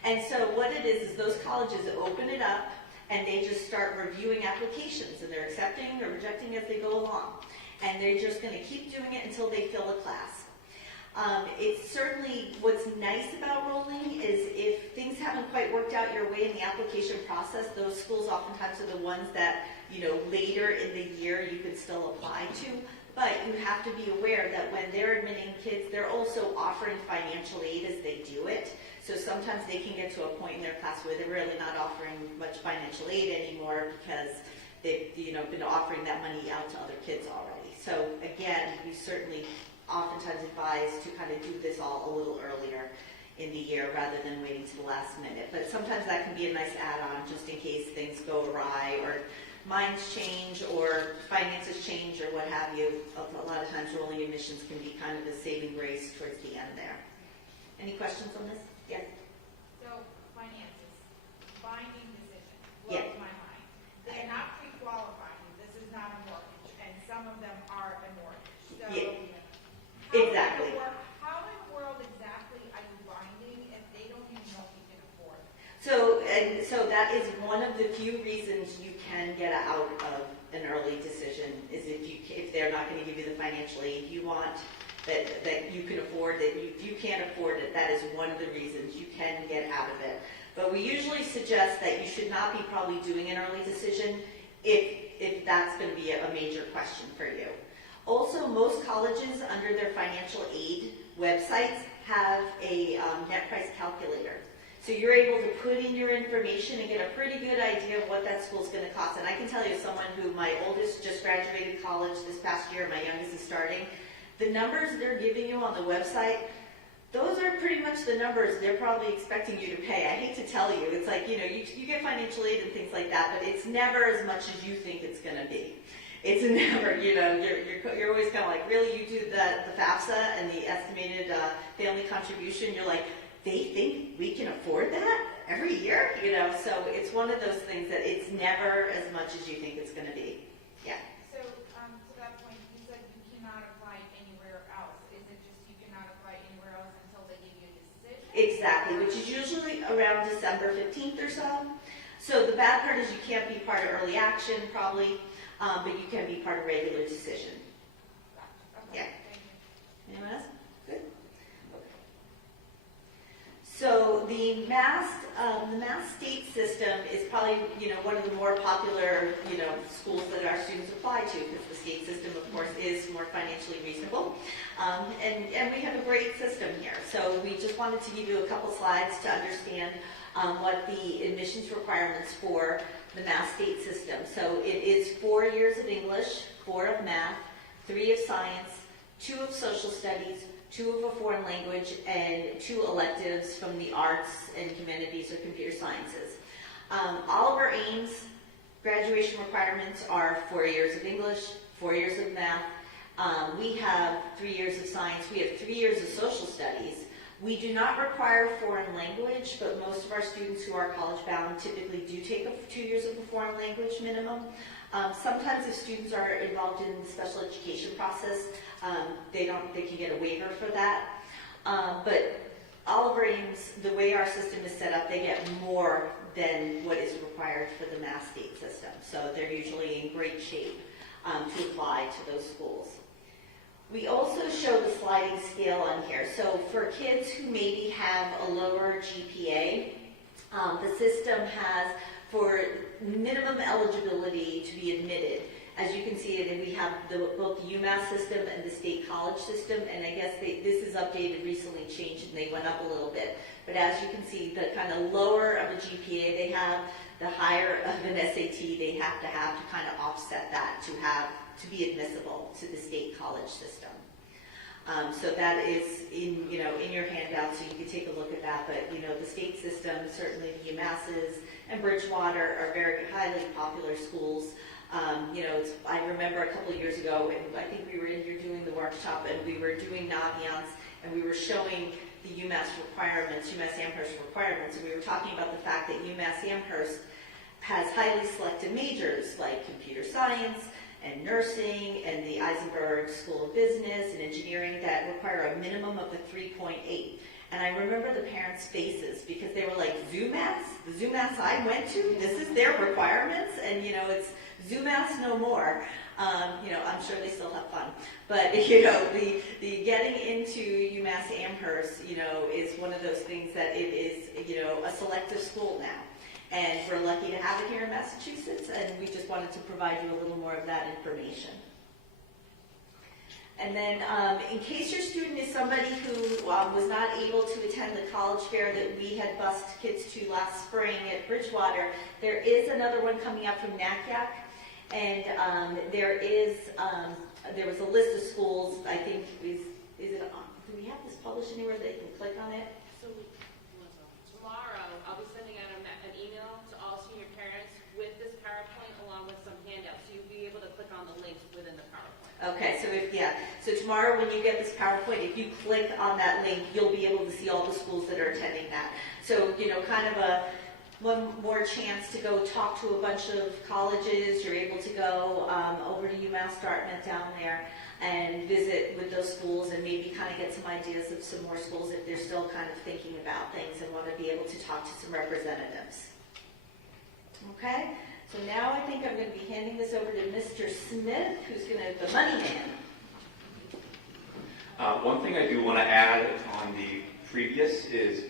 And so what it is those colleges open it up and they just start reviewing applications. And they're accepting or rejecting as they go along. And they're just going to keep doing it until they fill a class. It's certainly what's nice about rolling is if things haven't quite worked out your way in the application process, those schools oftentimes are the ones that, later in the year you can still apply to. But you have to be aware that when they're admitting kids, they're also offering financial aid as they do it. So sometimes they can get to a point in their class where they're really not offering much financial aid anymore because they've been offering that money out to other kids already. So again, you certainly oftentimes advise to kind of do this all a little earlier in the year rather than waiting to the last minute. But sometimes that can be a nice add-on just in case things go awry or minds change or finances change or what have you. A lot of times rolling admissions can be kind of a saving grace towards the end there. Any questions on this? Yes? So, finances, binding decision, Yeah. blows my mind. They're not pre-qualifying, this is not a mortgage, and some of them are a mortgage. So, Yeah. how Exactly. how in the world exactly are you binding if they don't even know if you can afford it? So that is one of the few reasons you can get out of an early decision is if they're not going to give you the financial aid you want, that you can afford it. If you can't afford it, that is one of the reasons you can get out of it. But we usually suggest that you should not be probably doing an early decision if that's going to be a major question for you. Also, most colleges under their financial aid websites have a net price calculator. So you're able to put in your information and get a pretty good idea of what that school's going to cost. And I can tell you, someone who, my oldest just graduated college this past year, my youngest is starting, the numbers they're giving you on the website, those are pretty much the numbers they're probably expecting you to pay. I hate to tell you, it's like, you get financial aid and things like that, but it's never as much as you think it's going to be. It's never, you're always kind of like, really, you do the FAFSA and the estimated family contribution, you're like, they think we can afford that every year? So it's one of those things that it's never as much as you think it's going to be. Yeah. So, to that point, you said you cannot apply anywhere else. Is it just you cannot apply anywhere else until they give you a decision? Exactly, which is usually around December 15th or so. So the bad part is you can't be part of early action, probably, but you can be part of regular decision. Okay, Yeah. thank you. Anyone else? Good. So the Mass state system is probably one of the more popular schools that our students apply to because the state system, of course, is more financially reasonable, and we have a great system here. So we just wanted to give you a couple slides to understand what the admissions requirements for the Mass state system. So it is 4 years of English, 4 of math, 3 of science, 2 of social studies, 2 of a foreign language, and 2 electives from the arts and humanities or computer sciences. All of our Ames graduation requirements are 4 years of English, 4 years of math. We have 3 years of science. We have 3 years of social studies. We do not require foreign language, but most of our students who are college-bound typically do take 2 years of a foreign language minimum. Sometimes if students are involved in the special education process, they can get a waiver for that. But all of our Ames, the way our system is set up, they get more than what is required for the Mass state system. So they're usually in great shape to apply to those schools. We also show the sliding scale on here. So for kids who maybe have a lower GPA, the system has, for minimum eligibility to be admitted, as you can see, we have both the UMass system and the state college system, and I guess this is updated, recently changed, and they went up a little bit. But as you can see, the kind of lower of a GPA they have, the higher of an SAT they have to kind of offset that to be admissible to the state college system. So that is in your handout, so you can take a look at that. But the state system, certainly the UMasses and Bridgewater are very highly popular schools. I remember a couple of years ago, and I think we were in here doing the workshop, and we were doing Naviance, and we were showing the UMass requirements, UMass Amherst requirements, and we were talking about the fact that UMass Amherst has highly selected majors like computer science and nursing and the Eisenberg School of Business and Engineering that require a minimum of a 3.8. And I remember the parents' faces because they were like, ZooMass? The ZooMass I went to? This is their requirements? And, it's ZooMass no more. I'm sure they still have fun. But, the getting into UMass Amherst, is one of those things that it is, a selective school now. And we're lucky to have it here in Massachusetts, and we just wanted to provide you a little more of that information. And then in case your student is somebody who was not able to attend the college fair that we had bused kids to last spring at Bridgewater, there is another one coming up from NACYAC, and there was a list of schools, I think is it on, do we have this published anywhere that they can click on it? So tomorrow, I'll be sending out an email to all senior parents with this PowerPoint along with some handouts. So you'll be able to click on the links within the PowerPoint. Okay, so tomorrow when you get this PowerPoint, if you click on that link, you'll be able to see all the schools that are attending that. So, kind of one more chance to go talk to a bunch of colleges. You're able to go over to UMass Dartmouth down there and visit with those schools and maybe kind of get some ideas of some more schools if they're still kind of thinking about things and want to be able to talk to some representatives. Okay, so now I think I'm going to be handing this over to Mr. Smith, who's the money man. One thing I do want to add on the previous is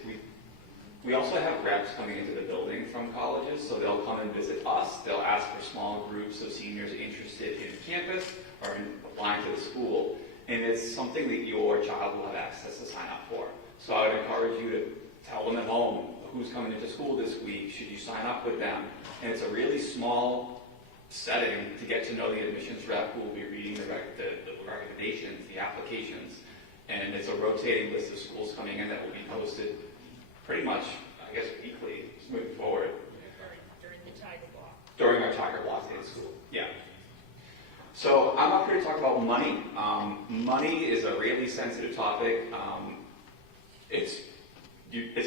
we also have reps coming into the building from colleges, so they'll come and visit us. They'll ask for small groups of seniors interested in campus or in applying to the school, and it's something that your child will have access to sign up for. So I would encourage you to tell them at home who's coming into school this week. Should you sign up with them? And it's a really small setting to get to know the admissions rep who will be reading the recommendations, the applications, and it's a rotating list of schools coming in that will be posted pretty much, I guess, weekly moving forward. During the Tiger Block. During our Tiger Block Day at school, yeah. So I'm up here to talk about money. Money is a really sensitive topic. It's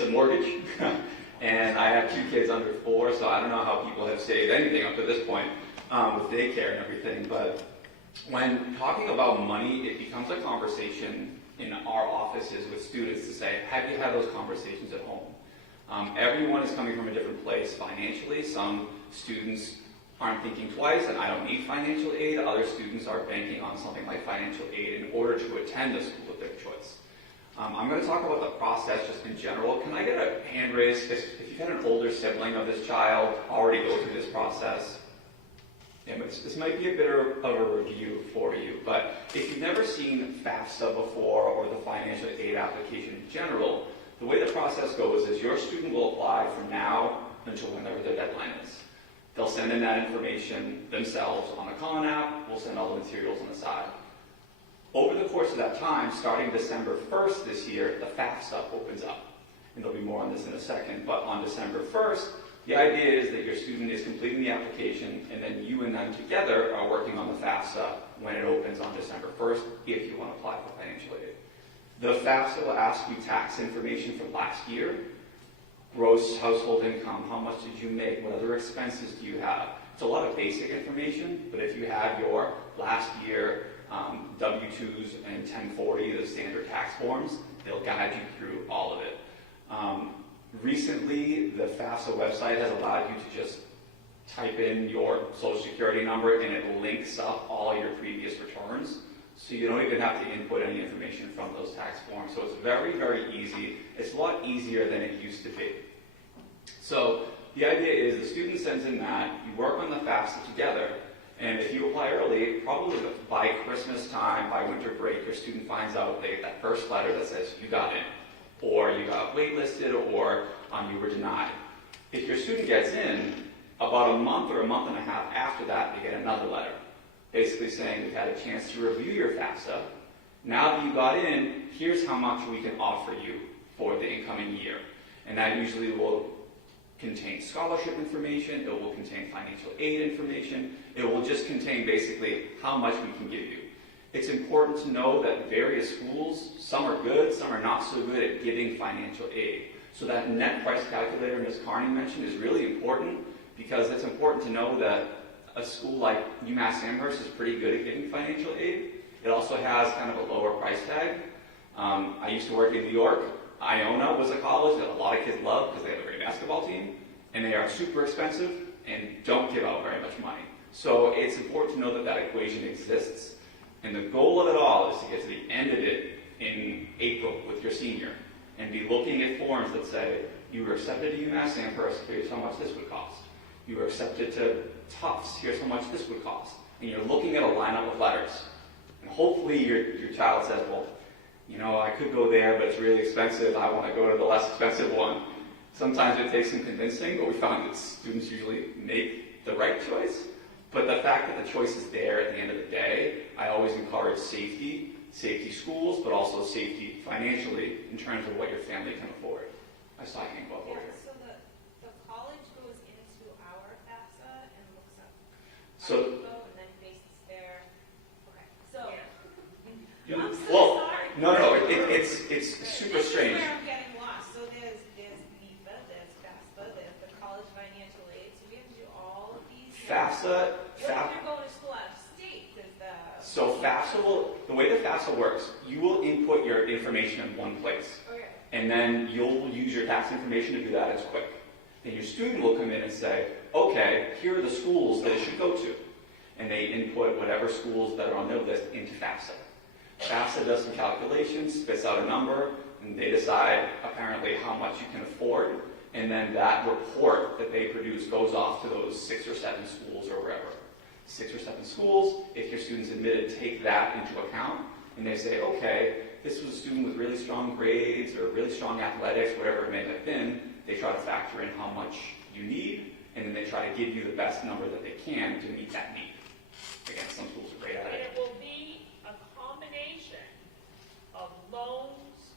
a mortgage, and I have 2 kids under 4, so I don't know how people have saved anything up to this point with daycare and everything, but when talking about money, it becomes a conversation in our offices with students to say, have you had those conversations at home? Everyone is coming from a different place financially. Some students aren't thinking twice, and I don't need financial aid. Other students are banking on something like financial aid in order to attend a school of their choice. I'm going to talk about the process just in general. Can I get a hand raised if you've had an older sibling of this child already go through this process? Yeah, this might be a bit of a review for you, but if you've never seen FAFSA before or the financial aid application in general, the way the process goes is your student will apply from now until whenever their deadline is. They'll send in that information themselves on the Common App. We'll send all the materials on the side. Over the course of that time, starting December 1st this year, the FAFSA opens up. And there'll be more on this in a second, but on December 1st, the idea is that your student is completing the application, and then you and them together are working on the FAFSA when it opens on December 1st, if you want to apply for financial aid. The FAFSA will ask you tax information from last year, gross household income, how much did you make, what other expenses do you have. It's a lot of basic information, but if you have your last year W-2s and 1040, the standard tax forms, they'll guide you through all of it. Recently, the FAFSA website has allowed you to just type in your social security number and it links up all your previous returns. So you don't even have to input any information from those tax forms. So it's very, very easy. It's a lot easier than it used to be. So the idea is the student sends in that, you work on the FAFSA together, and if you apply early, probably by Christmas time, by winter break, your student finds out they get that first letter that says you got in, or you got waitlisted, or you were denied. If your student gets in, about a month or a month and a half after that, they get another letter, basically saying we've had a chance to review your FAFSA. Now that you got in, here's how much we can offer you for the incoming year. And that usually will contain scholarship information, it will contain financial aid information, it will just contain basically how much we can give you. It's important to know that various schools, some are good, some are not so good at giving financial aid. So that net price calculator Ms. Carney mentioned is really important because it's important to know that a school like UMass Amherst is pretty good at giving financial aid. It also has kind of a lower price tag. I used to work in New York. Iona was a college that a lot of kids love because they have a great basketball team, and they are super expensive and don't give out very much money. So it's important to know that that equation exists, and the goal of it all is to get to the end of it in April with your senior and be looking at forms that say, you were accepted to UMass Amherst, here's how much this would cost. You were accepted to Tufts, here's how much this would cost. And you're looking at a lineup of letters. And hopefully your child says, well, you know, I could go there, but it's really expensive. I want to go to the less expensive one. Sometimes it takes some convincing, but we found that students usually make the right choice. But the fact that the choice is there at the end of the day, I always encourage safety schools, but also safety financially in terms of what your family can afford. I saw you go up over here. So the college goes into our FAFSA and looks up So- our info and then bases their, okay, so. You- I'm so well, sorry. no, it's super strange. This is where I'm getting lost. So there's NEFA, there's FAFSA, there's the college financial aid, so we have to do all of these. FAFSA, What if you're going to school out of state? Does the. so FAFSA the way that FAFSA works, you will input your information in one place. Okay. And then you'll use your tax information to do that as quick. Then your student will come in and say, okay, here are the schools that it should go to. And they input whatever schools that are on their list into FAFSA. FAFSA does some calculations, spits out a number, and they decide apparently how much you can afford. And then that report that they produce goes off to those 6 or 7 schools or wherever. 6 or 7 schools, if your student's admitted, take that into account. And they say, okay, this was a student with really strong grades or really strong athletics, whatever it may have been. They try to factor in how much you need, and then they try to give you the best number that they can to meet that need. Again, some schools are great at And it. it will be a combination of loans,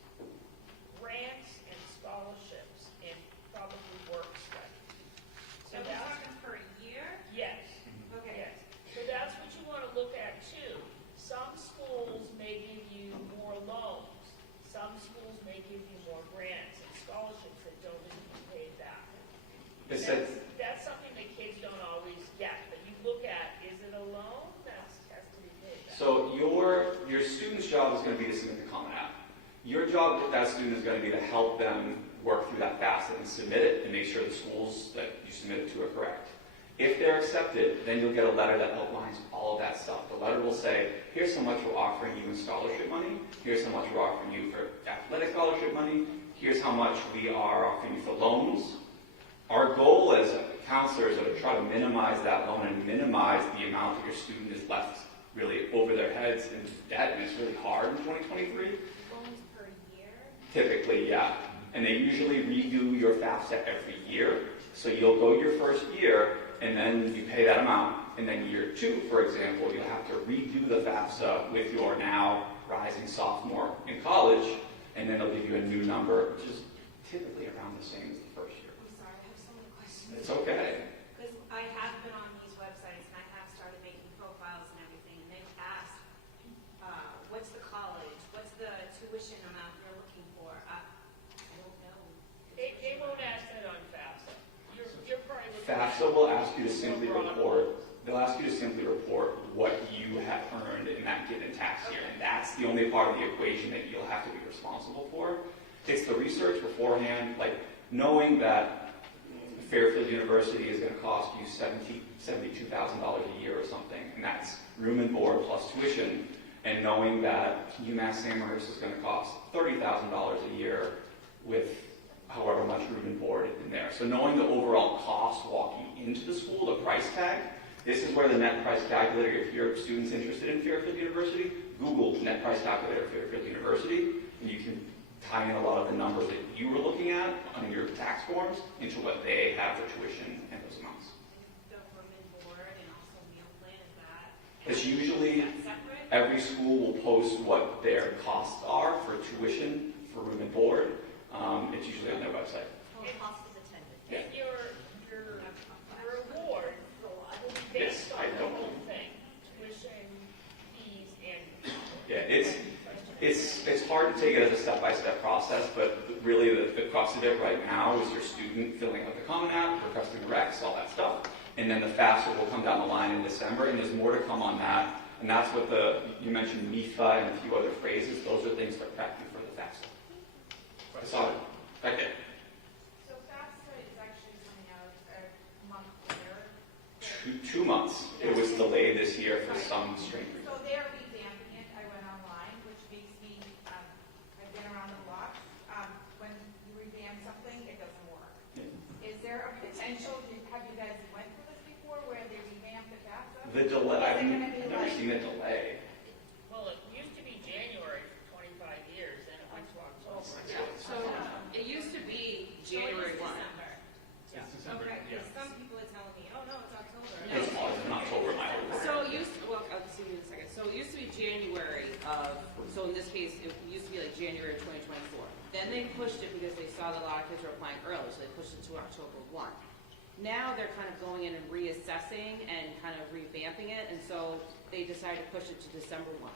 grants, and scholarships, and probably work study. So So we're that's, talking per year? yes, Okay. yes. So that's what you want to look at too. Some schools may give you more loans. Some schools may give you more grants and scholarships that don't need to be paid back. It says, That's something that kids don't always get, but you look at, is it a loan? That has to be paid back. so your student's job is going to be to submit the Common App. Your job with that student is going to be to help them work through that FAFSA and submit it and make sure the schools that you submit it to are correct. If they're accepted, then you'll get a letter that outlines all of that stuff. The letter will say, here's how much we're offering you in scholarship money, here's how much we're offering you for athletic scholarship money, here's how much we are offering you for loans. Our goal as counselors is to try to minimize that loan and minimize the amount that your student is left really over their heads in debt, and it's really hard in 2023. Loans per year? Typically, yeah. And they usually redo your FAFSA every year. So you'll go your first year, and then you pay that amount. And then year 2, for example, you'll have to redo the FAFSA with your now rising sophomore in college, and then they'll give you a new number, which is typically around the same as the first year. I'm sorry, I have so many questions. It's okay. Because I have been on these websites and I have started making profiles and everything, and they've asked, what's the college, what's the tuition amount you're looking for? I don't know. They won't ask that on FAFSA. You're probably looking FAFSA will ask you to simply report, they'll ask you to simply report what you have earned in that given tax year. And that's the only part of the equation that you'll have to be responsible for. It's the research beforehand, like knowing that Fairfield University is going to cost you $72,000 a year or something, and that's room and board plus tuition, and knowing that UMass Amherst is going to cost $30,000 a year with however much room and board in there. So knowing the overall cost walking into the school, the price tag, this is where the net price calculator, if your student's interested in Fairfield University, Google net price calculator Fairfield University, and you can tie in a lot of the numbers that you were looking at on your tax forms into what they have for tuition and those amounts. The room and board and also meal plan, is that? It's usually, Is that separate? every school will post what their costs are for tuition, for room and board. It's usually on their website. Total cost is attended. Yeah. your award will be based Yes, I on the don't- whole thing, tuition, fees, and. Yeah, it's hard to take it as a step-by-step process, but really the crux of it right now is your student filling out the Common App, requesting recs, all that stuff. And then the FAFSA will come down the line in December, and there's more to come on that. And that's what you mentioned NEFA and a few other phrases. Those are things that prep you for the FAFSA. I saw it back there. So FAFSA is actually coming out a month later. 2 months. It was delayed this year for some strange reason. So they're revamping it. I went online, which makes me, I've been around the block. When you revamp something, it doesn't work. Is there a potential, have you guys went through this before, where they revamp the FAFSA? The delay, Is it gonna be I've never like- seen a delay. Well, it used to be January for 25 years, then it went to October. So it used to be January 1. December. It's December, Okay, yeah. because some people are telling me, oh no, it's October. It's October. of, so in this case, it used to be like January of 2024. Then they pushed it because they saw that a lot of kids were applying early, so they pushed it to October 1. Now they're kind of going in and reassessing and kind of revamping it, and so they decided to push it to December 1.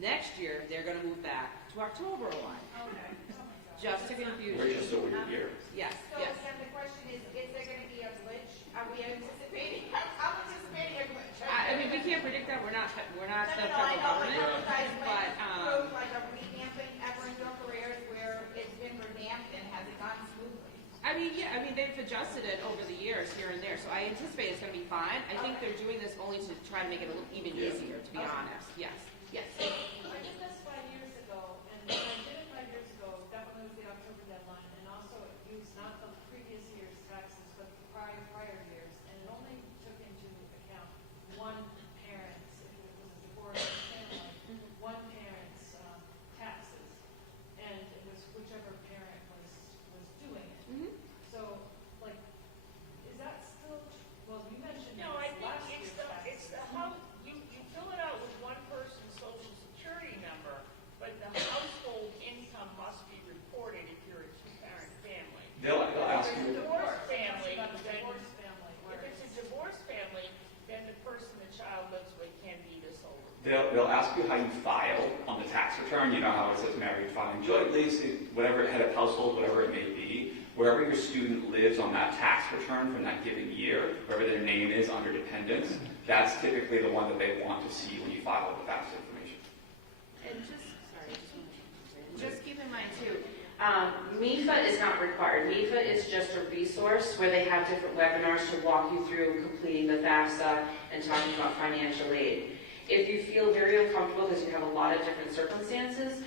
Next year, they're going to move back to October 1. Okay. Just to confuse We're you. just over a year. Yes, So yes. then the question is there going to be a glitch? Are we anticipating? I'm anticipating a glitch. I mean, we can't predict that. We're not the No, federal I know, but government. you guys But, went through like a revamping ever in your careers where it's been revamped and has it gone smoothly? I mean, yeah, I mean, they've adjusted it over the years here and there, so I anticipate it's going to be fine. I think they're doing this only to try to make it a little even easier, to be honest. Yes, yes. I did this 5 years ago, and when I did it 5 years ago, definitely was the October deadline, and also it used not the previous year's taxes, but the prior years, and it only took into account one parent's, if it was a divorced family, one parent's taxes, and it was whichever parent was doing it. Mhm. So, like, is that still, well, you mentioned No, I it's last think year's it's taxes. the how, you fill it out with one person's social security number, but the household income must be reported if you're a two-parent family. They'll ask If you, it's a divorced family, About the then, divorced family, if where it's a divorced family, then the person the child lives with can be the sole. they'll ask you how you file on the tax return. You know how it says married, filing jointly, whatever, head of household, whatever it may be. Wherever your student lives on that tax return from that given year, wherever their name is under dependents, that's typically the one that they want to see when you file the FAFSA information. And just keep in mind too, MIFA is not required. MIFA is just a resource where they have different webinars to walk you through completing the FAFSA and talking about financial aid. If you feel very uncomfortable because you have a lot of different circumstances,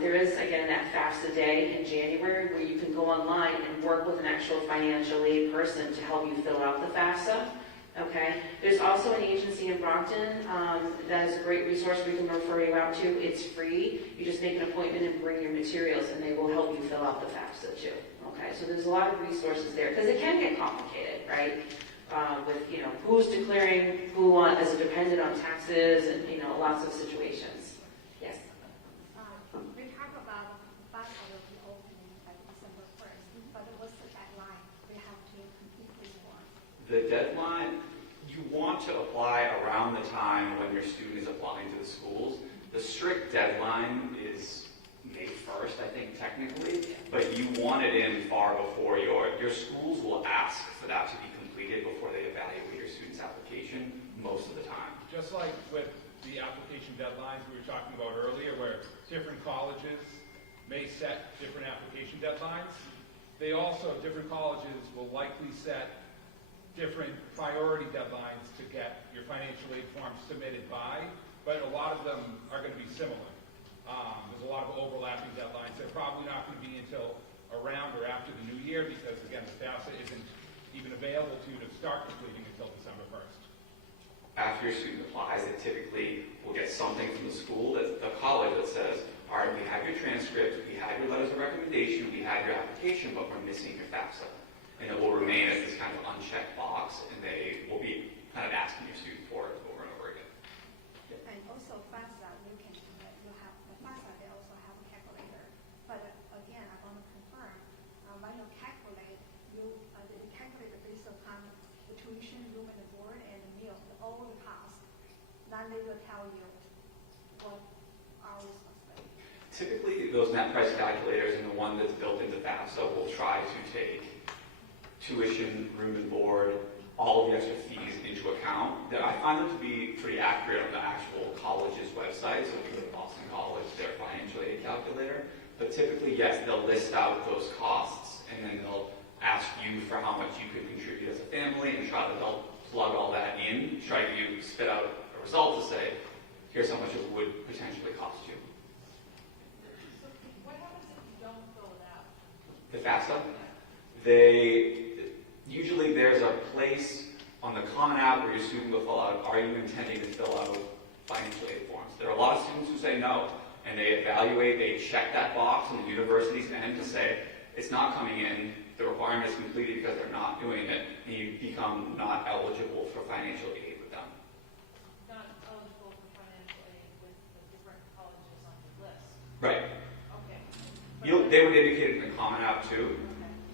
there is, again, that FAFSA day in January where you can go online and work with an actual financial aid person to help you fill out the FAFSA. Okay. There's also an agency in Brockton that is a great resource we can refer you out to. It's free. You just make an appointment and bring your materials, and they will help you fill out the FAFSA too. Okay. So there's a lot of resources there because it can get complicated, right? With who's declaring who as a dependent on taxes, and lots of situations. Yes. We talk about FAFSA will be opening by December 1st, but what's the deadline? We have to complete this form. The deadline, you want to apply around the time when your student is applying to the schools. The strict deadline is May 1st, I think, technically, but you want it in far before your schools will ask for that to be completed before they evaluate your student's application most of the time. Just like with the application deadlines we were talking about earlier, where different colleges may set different application deadlines, different colleges will likely set different priority deadlines to get your financial aid forms submitted by, but a lot of them are going to be similar. There's a lot of overlapping deadlines. They're probably not going to be until around or after the new year because, again, the FAFSA isn't even available to you to start completing until December 1st. After your student applies, they typically will get something from the school, the college, that says, all right, we have your transcript, we have your letters of recommendation, we have your application, but we're missing your FAFSA. And it will remain as this kind of unchecked box, and they will be kind of asking your student for it over and over again. And also FAFSA, you have the FAFSA, they also have a calculator. But again, I want to confirm, when you calculate, they calculate based upon the tuition, room and board, and the meal, all the costs. Then they will tell you what our responsibility. Typically, those net price calculators and the one that's built into FAFSA will try to take tuition, room and board, all of the extra fees into account. I find them to be pretty accurate on the actual college's website. So if you go to Boston College, their financial aid calculator. But typically, yes, they'll list out those costs, and then they'll ask you for how much you could contribute as a family, and they'll plug all that in, try to spit out a result to say, here's how much it would potentially cost you. So what happens if you don't fill it out? The FAFSA, usually there's a place on the Common App where your student will fill out, are you intending to fill out financial aid forms? There are a lot of students who say no, and they evaluate, they check that box on the university's end to say, it's not coming in, the requirement is completed because they're not doing it, and you become not eligible for financial aid with them. Not eligible for financial aid with the different they would indicate it in the Common App too.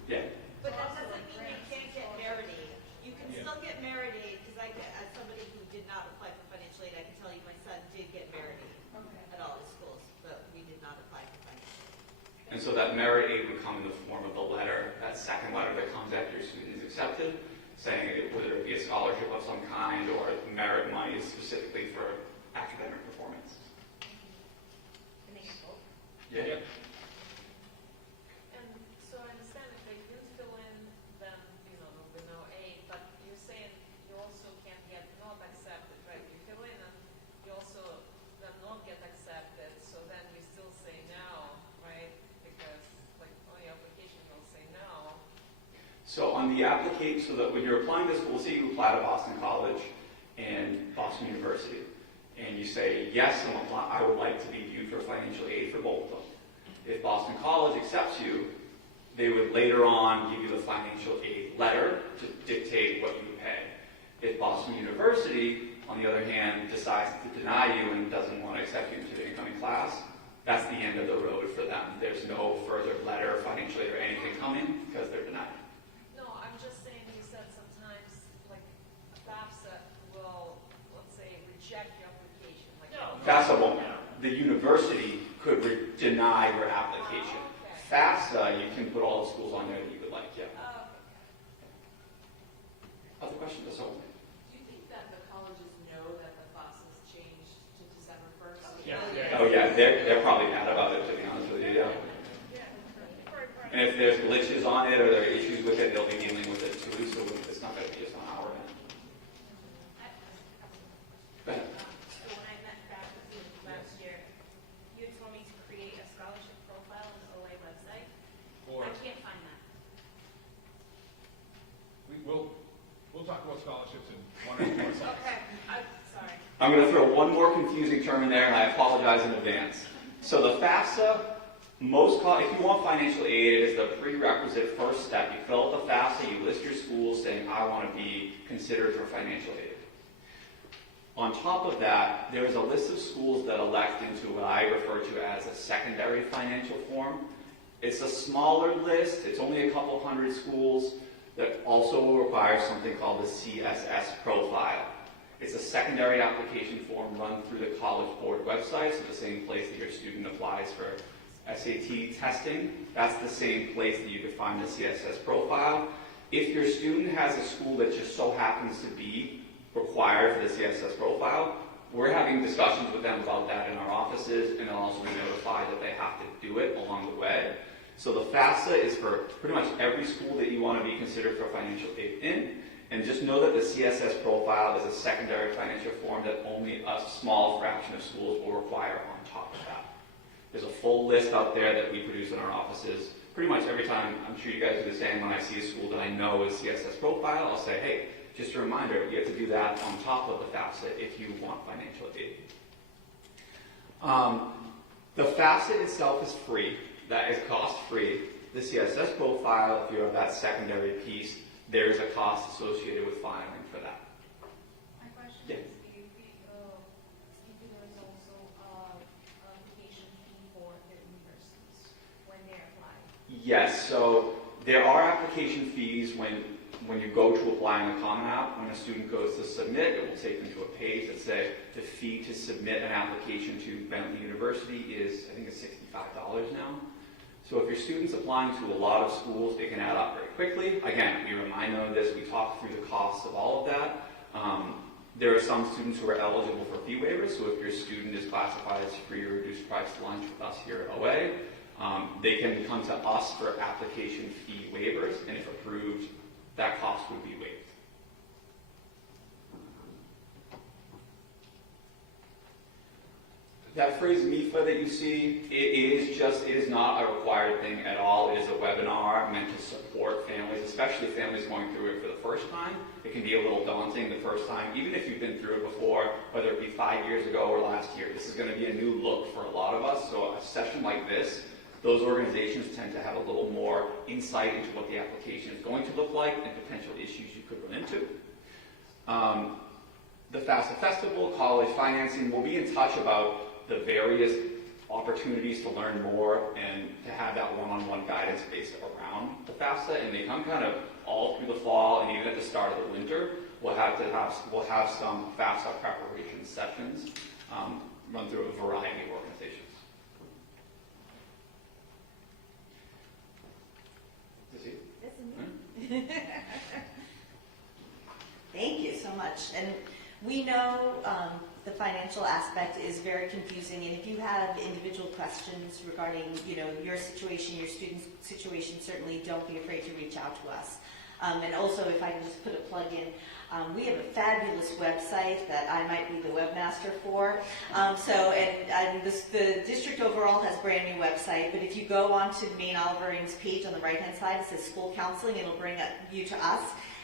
Yeah. But that doesn't mean you can't get merit aid. You can still get merit aid, because as somebody who did not apply for financial aid, I can tell you my son did get merit aid at all his schools, but we did not apply for financial aid. And so that merit aid would come in the form of a letter, that second letter that comes after your student is accepted, saying whether it be a scholarship of some kind or merit money specifically for academic performance. Can they get both? Yeah. And so I understand if they do fill in, then, there'll be no aid, but you're saying you also can get not accepted, right? You fill in and you also then not get accepted, so then you still say no, right? Because, like, on the application, you'll say no. So on the application, so that when you're applying to school, say you apply to Boston College and Boston University, and you say, yes, I would like to be viewed for financial aid for both of them. If Boston College accepts you, they would later on give you the financial aid letter to dictate what you pay. If Boston University, on the other hand, decides to deny you and doesn't want to accept you into the incoming class, that's the end of the road for them. There's no further letter, financial aid, or anything coming because they're denied. No, I'm just saying you said sometimes, like, FAFSA will, let's say, reject your application. Like, FAFSA won't. The university could deny your application. Okay. FAFSA, you can put all the schools on there that you would like, yeah. Okay. Other questions? So, Do you think that the colleges know that the FAFSA's changed to December 1st? oh yeah, they're probably mad about it, to be honest with you, yeah. And if there's glitches on it or there are issues with it, they'll be dealing with it too, so it's not going to be just on our end. Go ahead. So when I met back with you last year, you had told me to create a scholarship profile on the OA website. I can't find that. We'll talk about scholarships in 1 or 2 more seconds. Okay, I'm sorry. I'm going to throw one more confusing term in there, and I apologize in advance. So the FAFSA, if you want financial aid, it is the prerequisite first step. You fill out the FAFSA, you list your schools saying, I want to be considered for financial aid. On top of that, there is a list of schools that elect into what I refer to as a secondary financial form. It's a smaller list. It's only a couple hundred schools that also will require something called the CSS profile. It's a secondary application form run through the College Board website, so the same place that your student applies for SAT testing. That's the same place that you could find the CSS profile. If your student has a school that just so happens to be required for the CSS profile, we're having discussions with them about that in our offices, and they'll also be notified that they have to do it along the way. So the FAFSA is for pretty much every school that you want to be considered for financial aid in. And just know that the CSS profile is a secondary financial form that only a small fraction of schools will require on top of that. There's a full list out there that we produce in our offices. Pretty much every time, I'm sure you guys do the same, when I see a school that I know is CSS profile, I'll say, hey, just a reminder, you have to do that on top of the FAFSA if you want financial aid. The FAFSA itself is free. That is cost-free. The CSS profile, if you have that secondary piece, there is a cost associated with filing for that. My question Yeah. is, do you think there is also an application fee for the universities when they apply? Yes, so there are application fees when you go to apply in the Common App. When a student goes to submit, it will take them to a page that says the fee to submit an application to Bentley University is, I think it's $65 now. So if your student's applying to a lot of schools, it can add up very quickly. Again, we remind them of this. We talk through the costs of all of that. There are some students who are eligible for fee waivers. So if your student is classified as free or reduced price lunch with us here at OA, they can come to us for application fee waivers. And if approved, that cost would be waived. That phrase MIFA that you see, it is not a required thing at all. It is a webinar meant to support families, especially families going through it for the first time. It can be a little daunting the first time, even if you've been through it before, whether it be 5 years ago or last year. This is going to be a new look for a lot of us. So a session like this, those organizations tend to have a little more insight into what the application is going to look like and potential issues you could run into. The FAFSA Festival, college financing, we'll be in touch about the various opportunities to learn more and to have that one-on-one guidance based around the FAFSA, and they come kind of all through the fall and even at the start of the winter. We'll have some FAFSA preparation sessions run through a variety of organizations. Is he? Thank you so much. And we know the financial aspect is very confusing, and if you have individual questions regarding, your situation, your student's situation, certainly don't be afraid to reach out to us. And also, if I can just put a plug in, we have a fabulous website that I might be the webmaster for. The district overall has a brand new website, but if you go onto Maine Oliver Ames page on the right-hand side, it says school counseling, it'll bring you to us.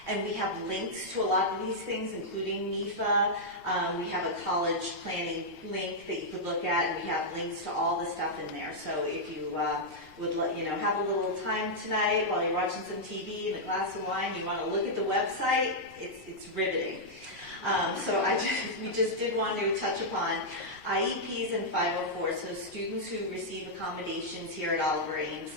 And we have links to a lot of these things, including NEFA. We have a college planning link that you could look at, and we have links to all the stuff in there. So if you would have a little time tonight while you're watching some TV and a glass of wine, you want to look at the website, it's riveting. We just did want to touch upon IEPs and 504, so students who receive accommodations here at Oliver Ames.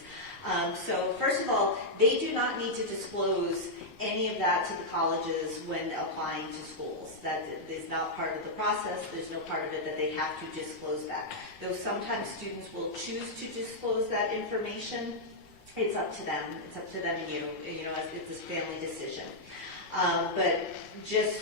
So first of all, they do not need to disclose any of that to the colleges when applying to schools. That is not part of the process. There's no part of it that they have to disclose that. Though sometimes students will choose to disclose that information, it's up to them. It's up to them and you. It's a family decision. But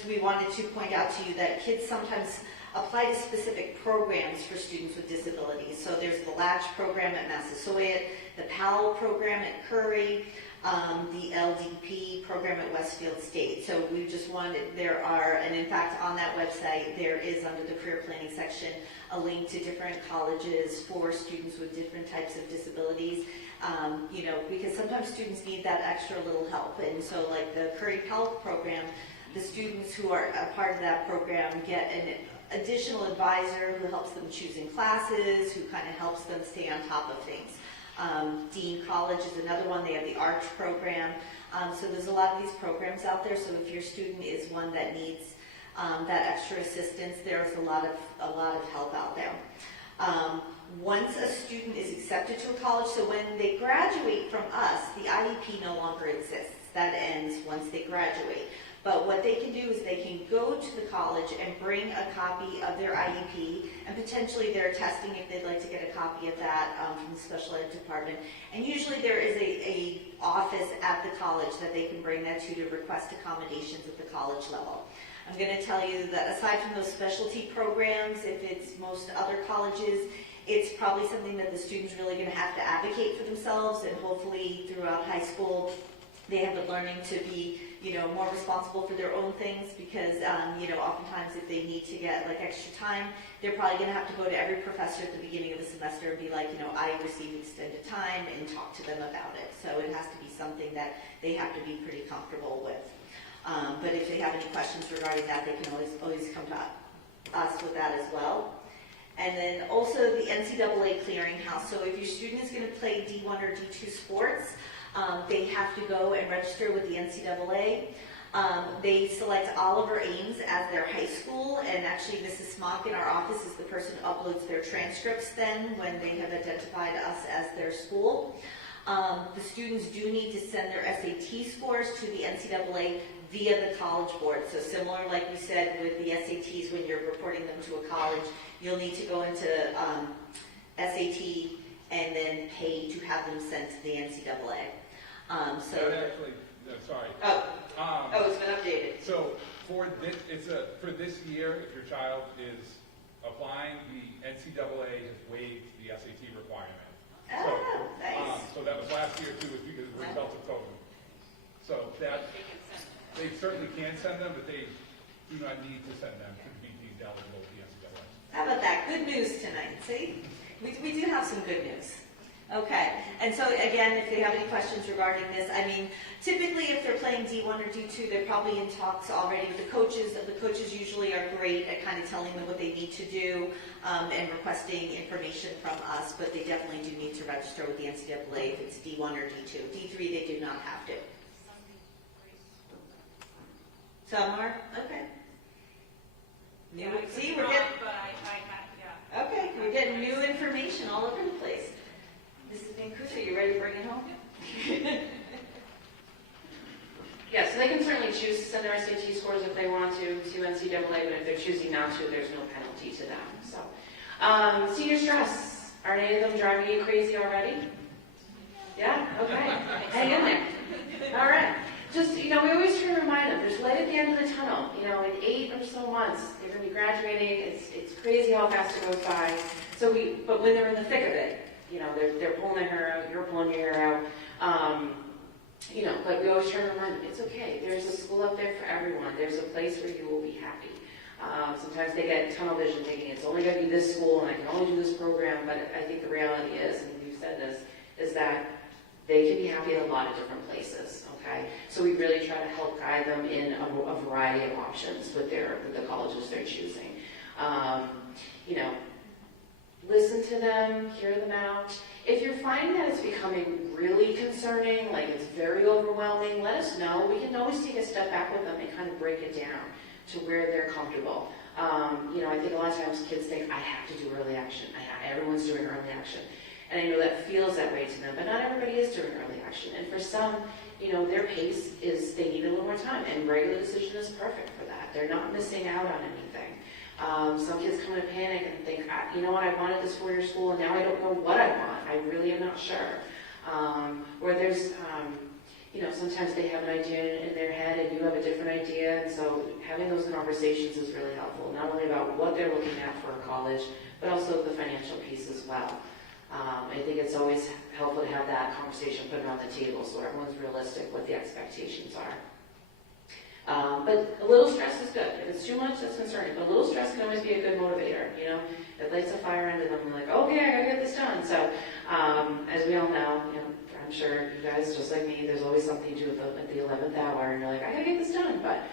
we wanted to point out to you that kids sometimes apply to specific programs for students with disabilities. So there's the Latch program at Massasoit, the PAL program at Curry, the LDP program at Westfield State. So we just and in fact on that website there is under the career planning section a link to different colleges for students with different types of disabilities. Because sometimes students need that extra little help. And so like the Curry PAL program, the students who are a part of that program get an additional advisor who helps them choosing classes, who kind of helps them stay on top of things. Dean College is another one. They have the ARCH program. So there's a lot of these programs out there. So if your student is one that needs that extra assistance, there's a lot of help out there. Once a student is accepted to a college, so when they graduate from us, the IEP no longer exists. That ends once they graduate. But what they can do is they can go to the college and bring a copy of their IEP, and potentially they're testing if they'd like to get a copy of that from the special ed department. And usually there is a office at the college that they can bring that to request accommodations at the college level. I'm going to tell you that aside from those specialty programs, if it's most other colleges, it's probably something that the student's really going to have to advocate for themselves, and hopefully throughout high school they have been learning to be more responsible for their own things, because oftentimes if they need to get extra time, they're probably going to have to go to every professor at the beginning of the semester and be like, I received extended time, and talk to them about it. So it has to be something that they have to be pretty comfortable with. But if they have any questions regarding that, they can always come to us with that as well. And then also the NCAA clearinghouse. So if your student is going to play D1 or D2 sports, they have to go and register with the NCAA. They select Oliver Ames as their high school, and actually Mrs. Smock in our office is the person who uploads their transcripts then when they have identified us as their school. The students do need to send their SAT scores to the NCAA via the college board. So similar, like we said, with the SATs, when you're reporting them to a college, you'll need to go into SAT and then pay to have them sent to the NCAA. Sorry. It's been updated. So for this year, if your child is applying, the NCAA has waived the SAT requirement. Nice. So that was last year too, because of the results of COVID. So that they certainly can send them, but they do not need to send them to be deemed eligible with the NCAA. How about that? Good news tonight. See, we do have some good news. Okay, and so again, if they have any questions regarding this, typically if they're playing D1 or D2, they're probably in talks already with the coaches. The coaches usually are great at kind of telling them what they need to do and requesting information from us, but they definitely do need to register with the NCAA if it's D1 or D2. D3, they do not have to. Some are? Okay. See, we're getting... But I Okay, we're getting new information information all over the place. Mrs. Mancuso, you ready to bring it home? Yeah, so they can certainly choose to send their SAT scores if they want to NCAA, but if they're choosing not to, there's no penalty to them. So, senior stress. Are any of them driving you crazy already? Yeah? Okay. Hang in there. All right. Just, we always try to remind them, there's light at the end of the tunnel. In 8 or so months, they're going to be graduating. It's crazy how fast it goes by. But when they're in the thick of it, they're pulling their hair out, you're pulling your hair out. But we always try to remind them, it's okay. There's a school out there for everyone. There's a place where you will be happy. Sometimes they get tunnel vision thinking it's only going to be this school and I can only do this program, but I think the reality is, and you've said this, is that they can be happy at a lot of different places, okay? So we really try to help guide them in a variety of options with the colleges they're choosing. Listen to them, hear them out. If you're finding that it's becoming really concerning, like it's very overwhelming, let us know. We can always take a step back with them and kind of break it down to where they're comfortable. I think a lot of times kids think, I have to do early action. Everyone's doing early action. And I know that feels that way to them, but not everybody is doing early action. And for some, their pace is they need a little more time, and regular decision is perfect for that. They're not missing out on anything. Some kids come in a panic and think, you know what, I wanted this 4-year school, and now I don't know what I want. I really am not sure. Or there's, sometimes they have an idea in their head and you have a different idea, and so having those conversations is really helpful, not only about what they're looking at for a college, but also the financial piece as well. I think it's always helpful to have that conversation put on the table so everyone's realistic what the expectations are. But a little stress is good. If it's too much, that's concerning. But a little stress can always be a good motivator, It lights a fire under them. They're like, okay, I gotta get this done. So, as we all know, I'm sure you guys, just like me, there's always something to do at the 11th hour, and you're like, I gotta get this done. But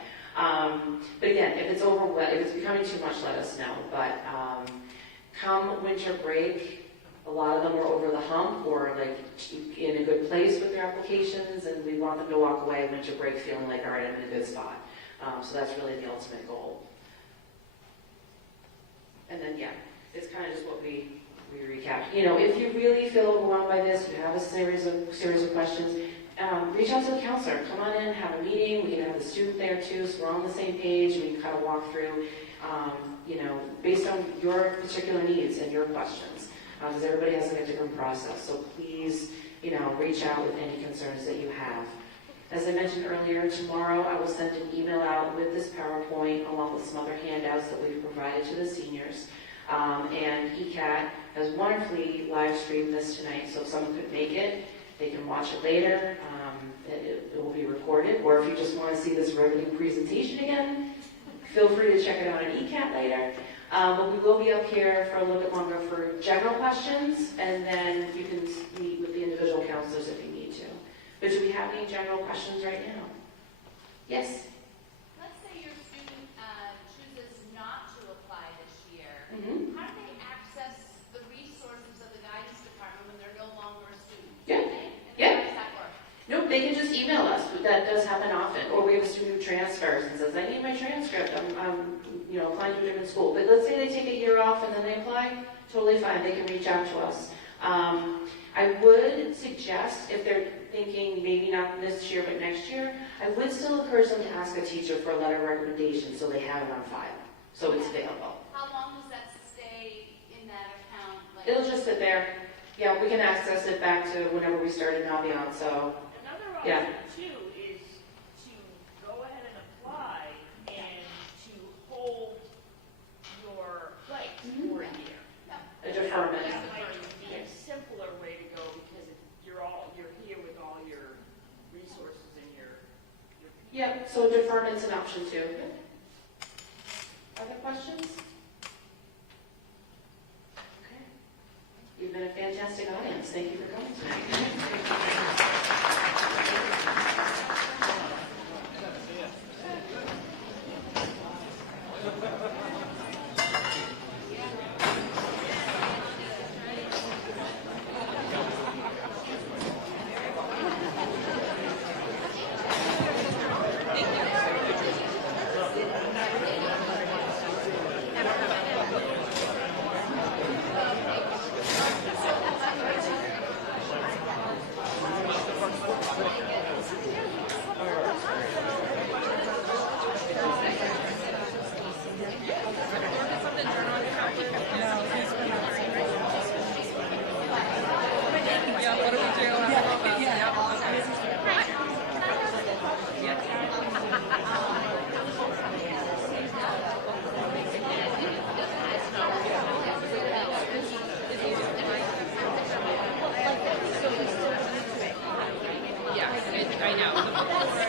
again, if it's becoming too much, let us know. But come winter break, a lot of them are over the hump or like in a good place with their applications, and we want them to walk away winter break feeling like, all right, I'm in a good spot. So that's really the ultimate goal. And then, it's kind of just what we recap. If you really feel overwhelmed by this, you have a series of questions, reach out to the counselor. Come on in, have a meeting. We can have the student there too, so we're on the same page. We can kind of walk through, based on your particular needs and your questions. Because everybody has a different process. So please, reach out with any concerns that you have. As I mentioned earlier, tomorrow I will send an email out with this PowerPoint along with some other handouts that we've provided to the seniors. And ECAT has wonderfully live streamed this tonight, so if someone could make it, they can watch it later. It will be recorded. Or if you just want to see this riveting presentation again, feel free to check it out on ECAT later. But we will be up here for a little bit longer for general questions, and then you can meet with the individual counselors if you need to. But do we have any general questions right now? Yes? Let's say your student chooses not to apply this year. Mm-hmm. How do they access the resources of the guidance department when they're no longer a student? Yeah. How does that work? Nope, they can just email us. That does happen often. Or we have a student who transfers and says, I need my transcript. I'm applying to a different school. But let's say they take a year off and then they apply, totally fine. They can reach out to us. I would suggest, if they're thinking maybe not this year but next year, I would still encourage them to ask a teacher for a letter of recommendation so they have it on file, so it's available. How long does that stay in that account? It'll just sit there. Yeah, we can access it back to whenever we started Naviance, so Another option too is to go ahead and apply and to hold your place for a year. a deferment. That might be a simpler way to go because you're here with all your resources and your Yeah, so deferment's an option too. Other questions? Okay. You've been a fantastic audience. Thank you for coming tonight. What do we do? Yes, I know.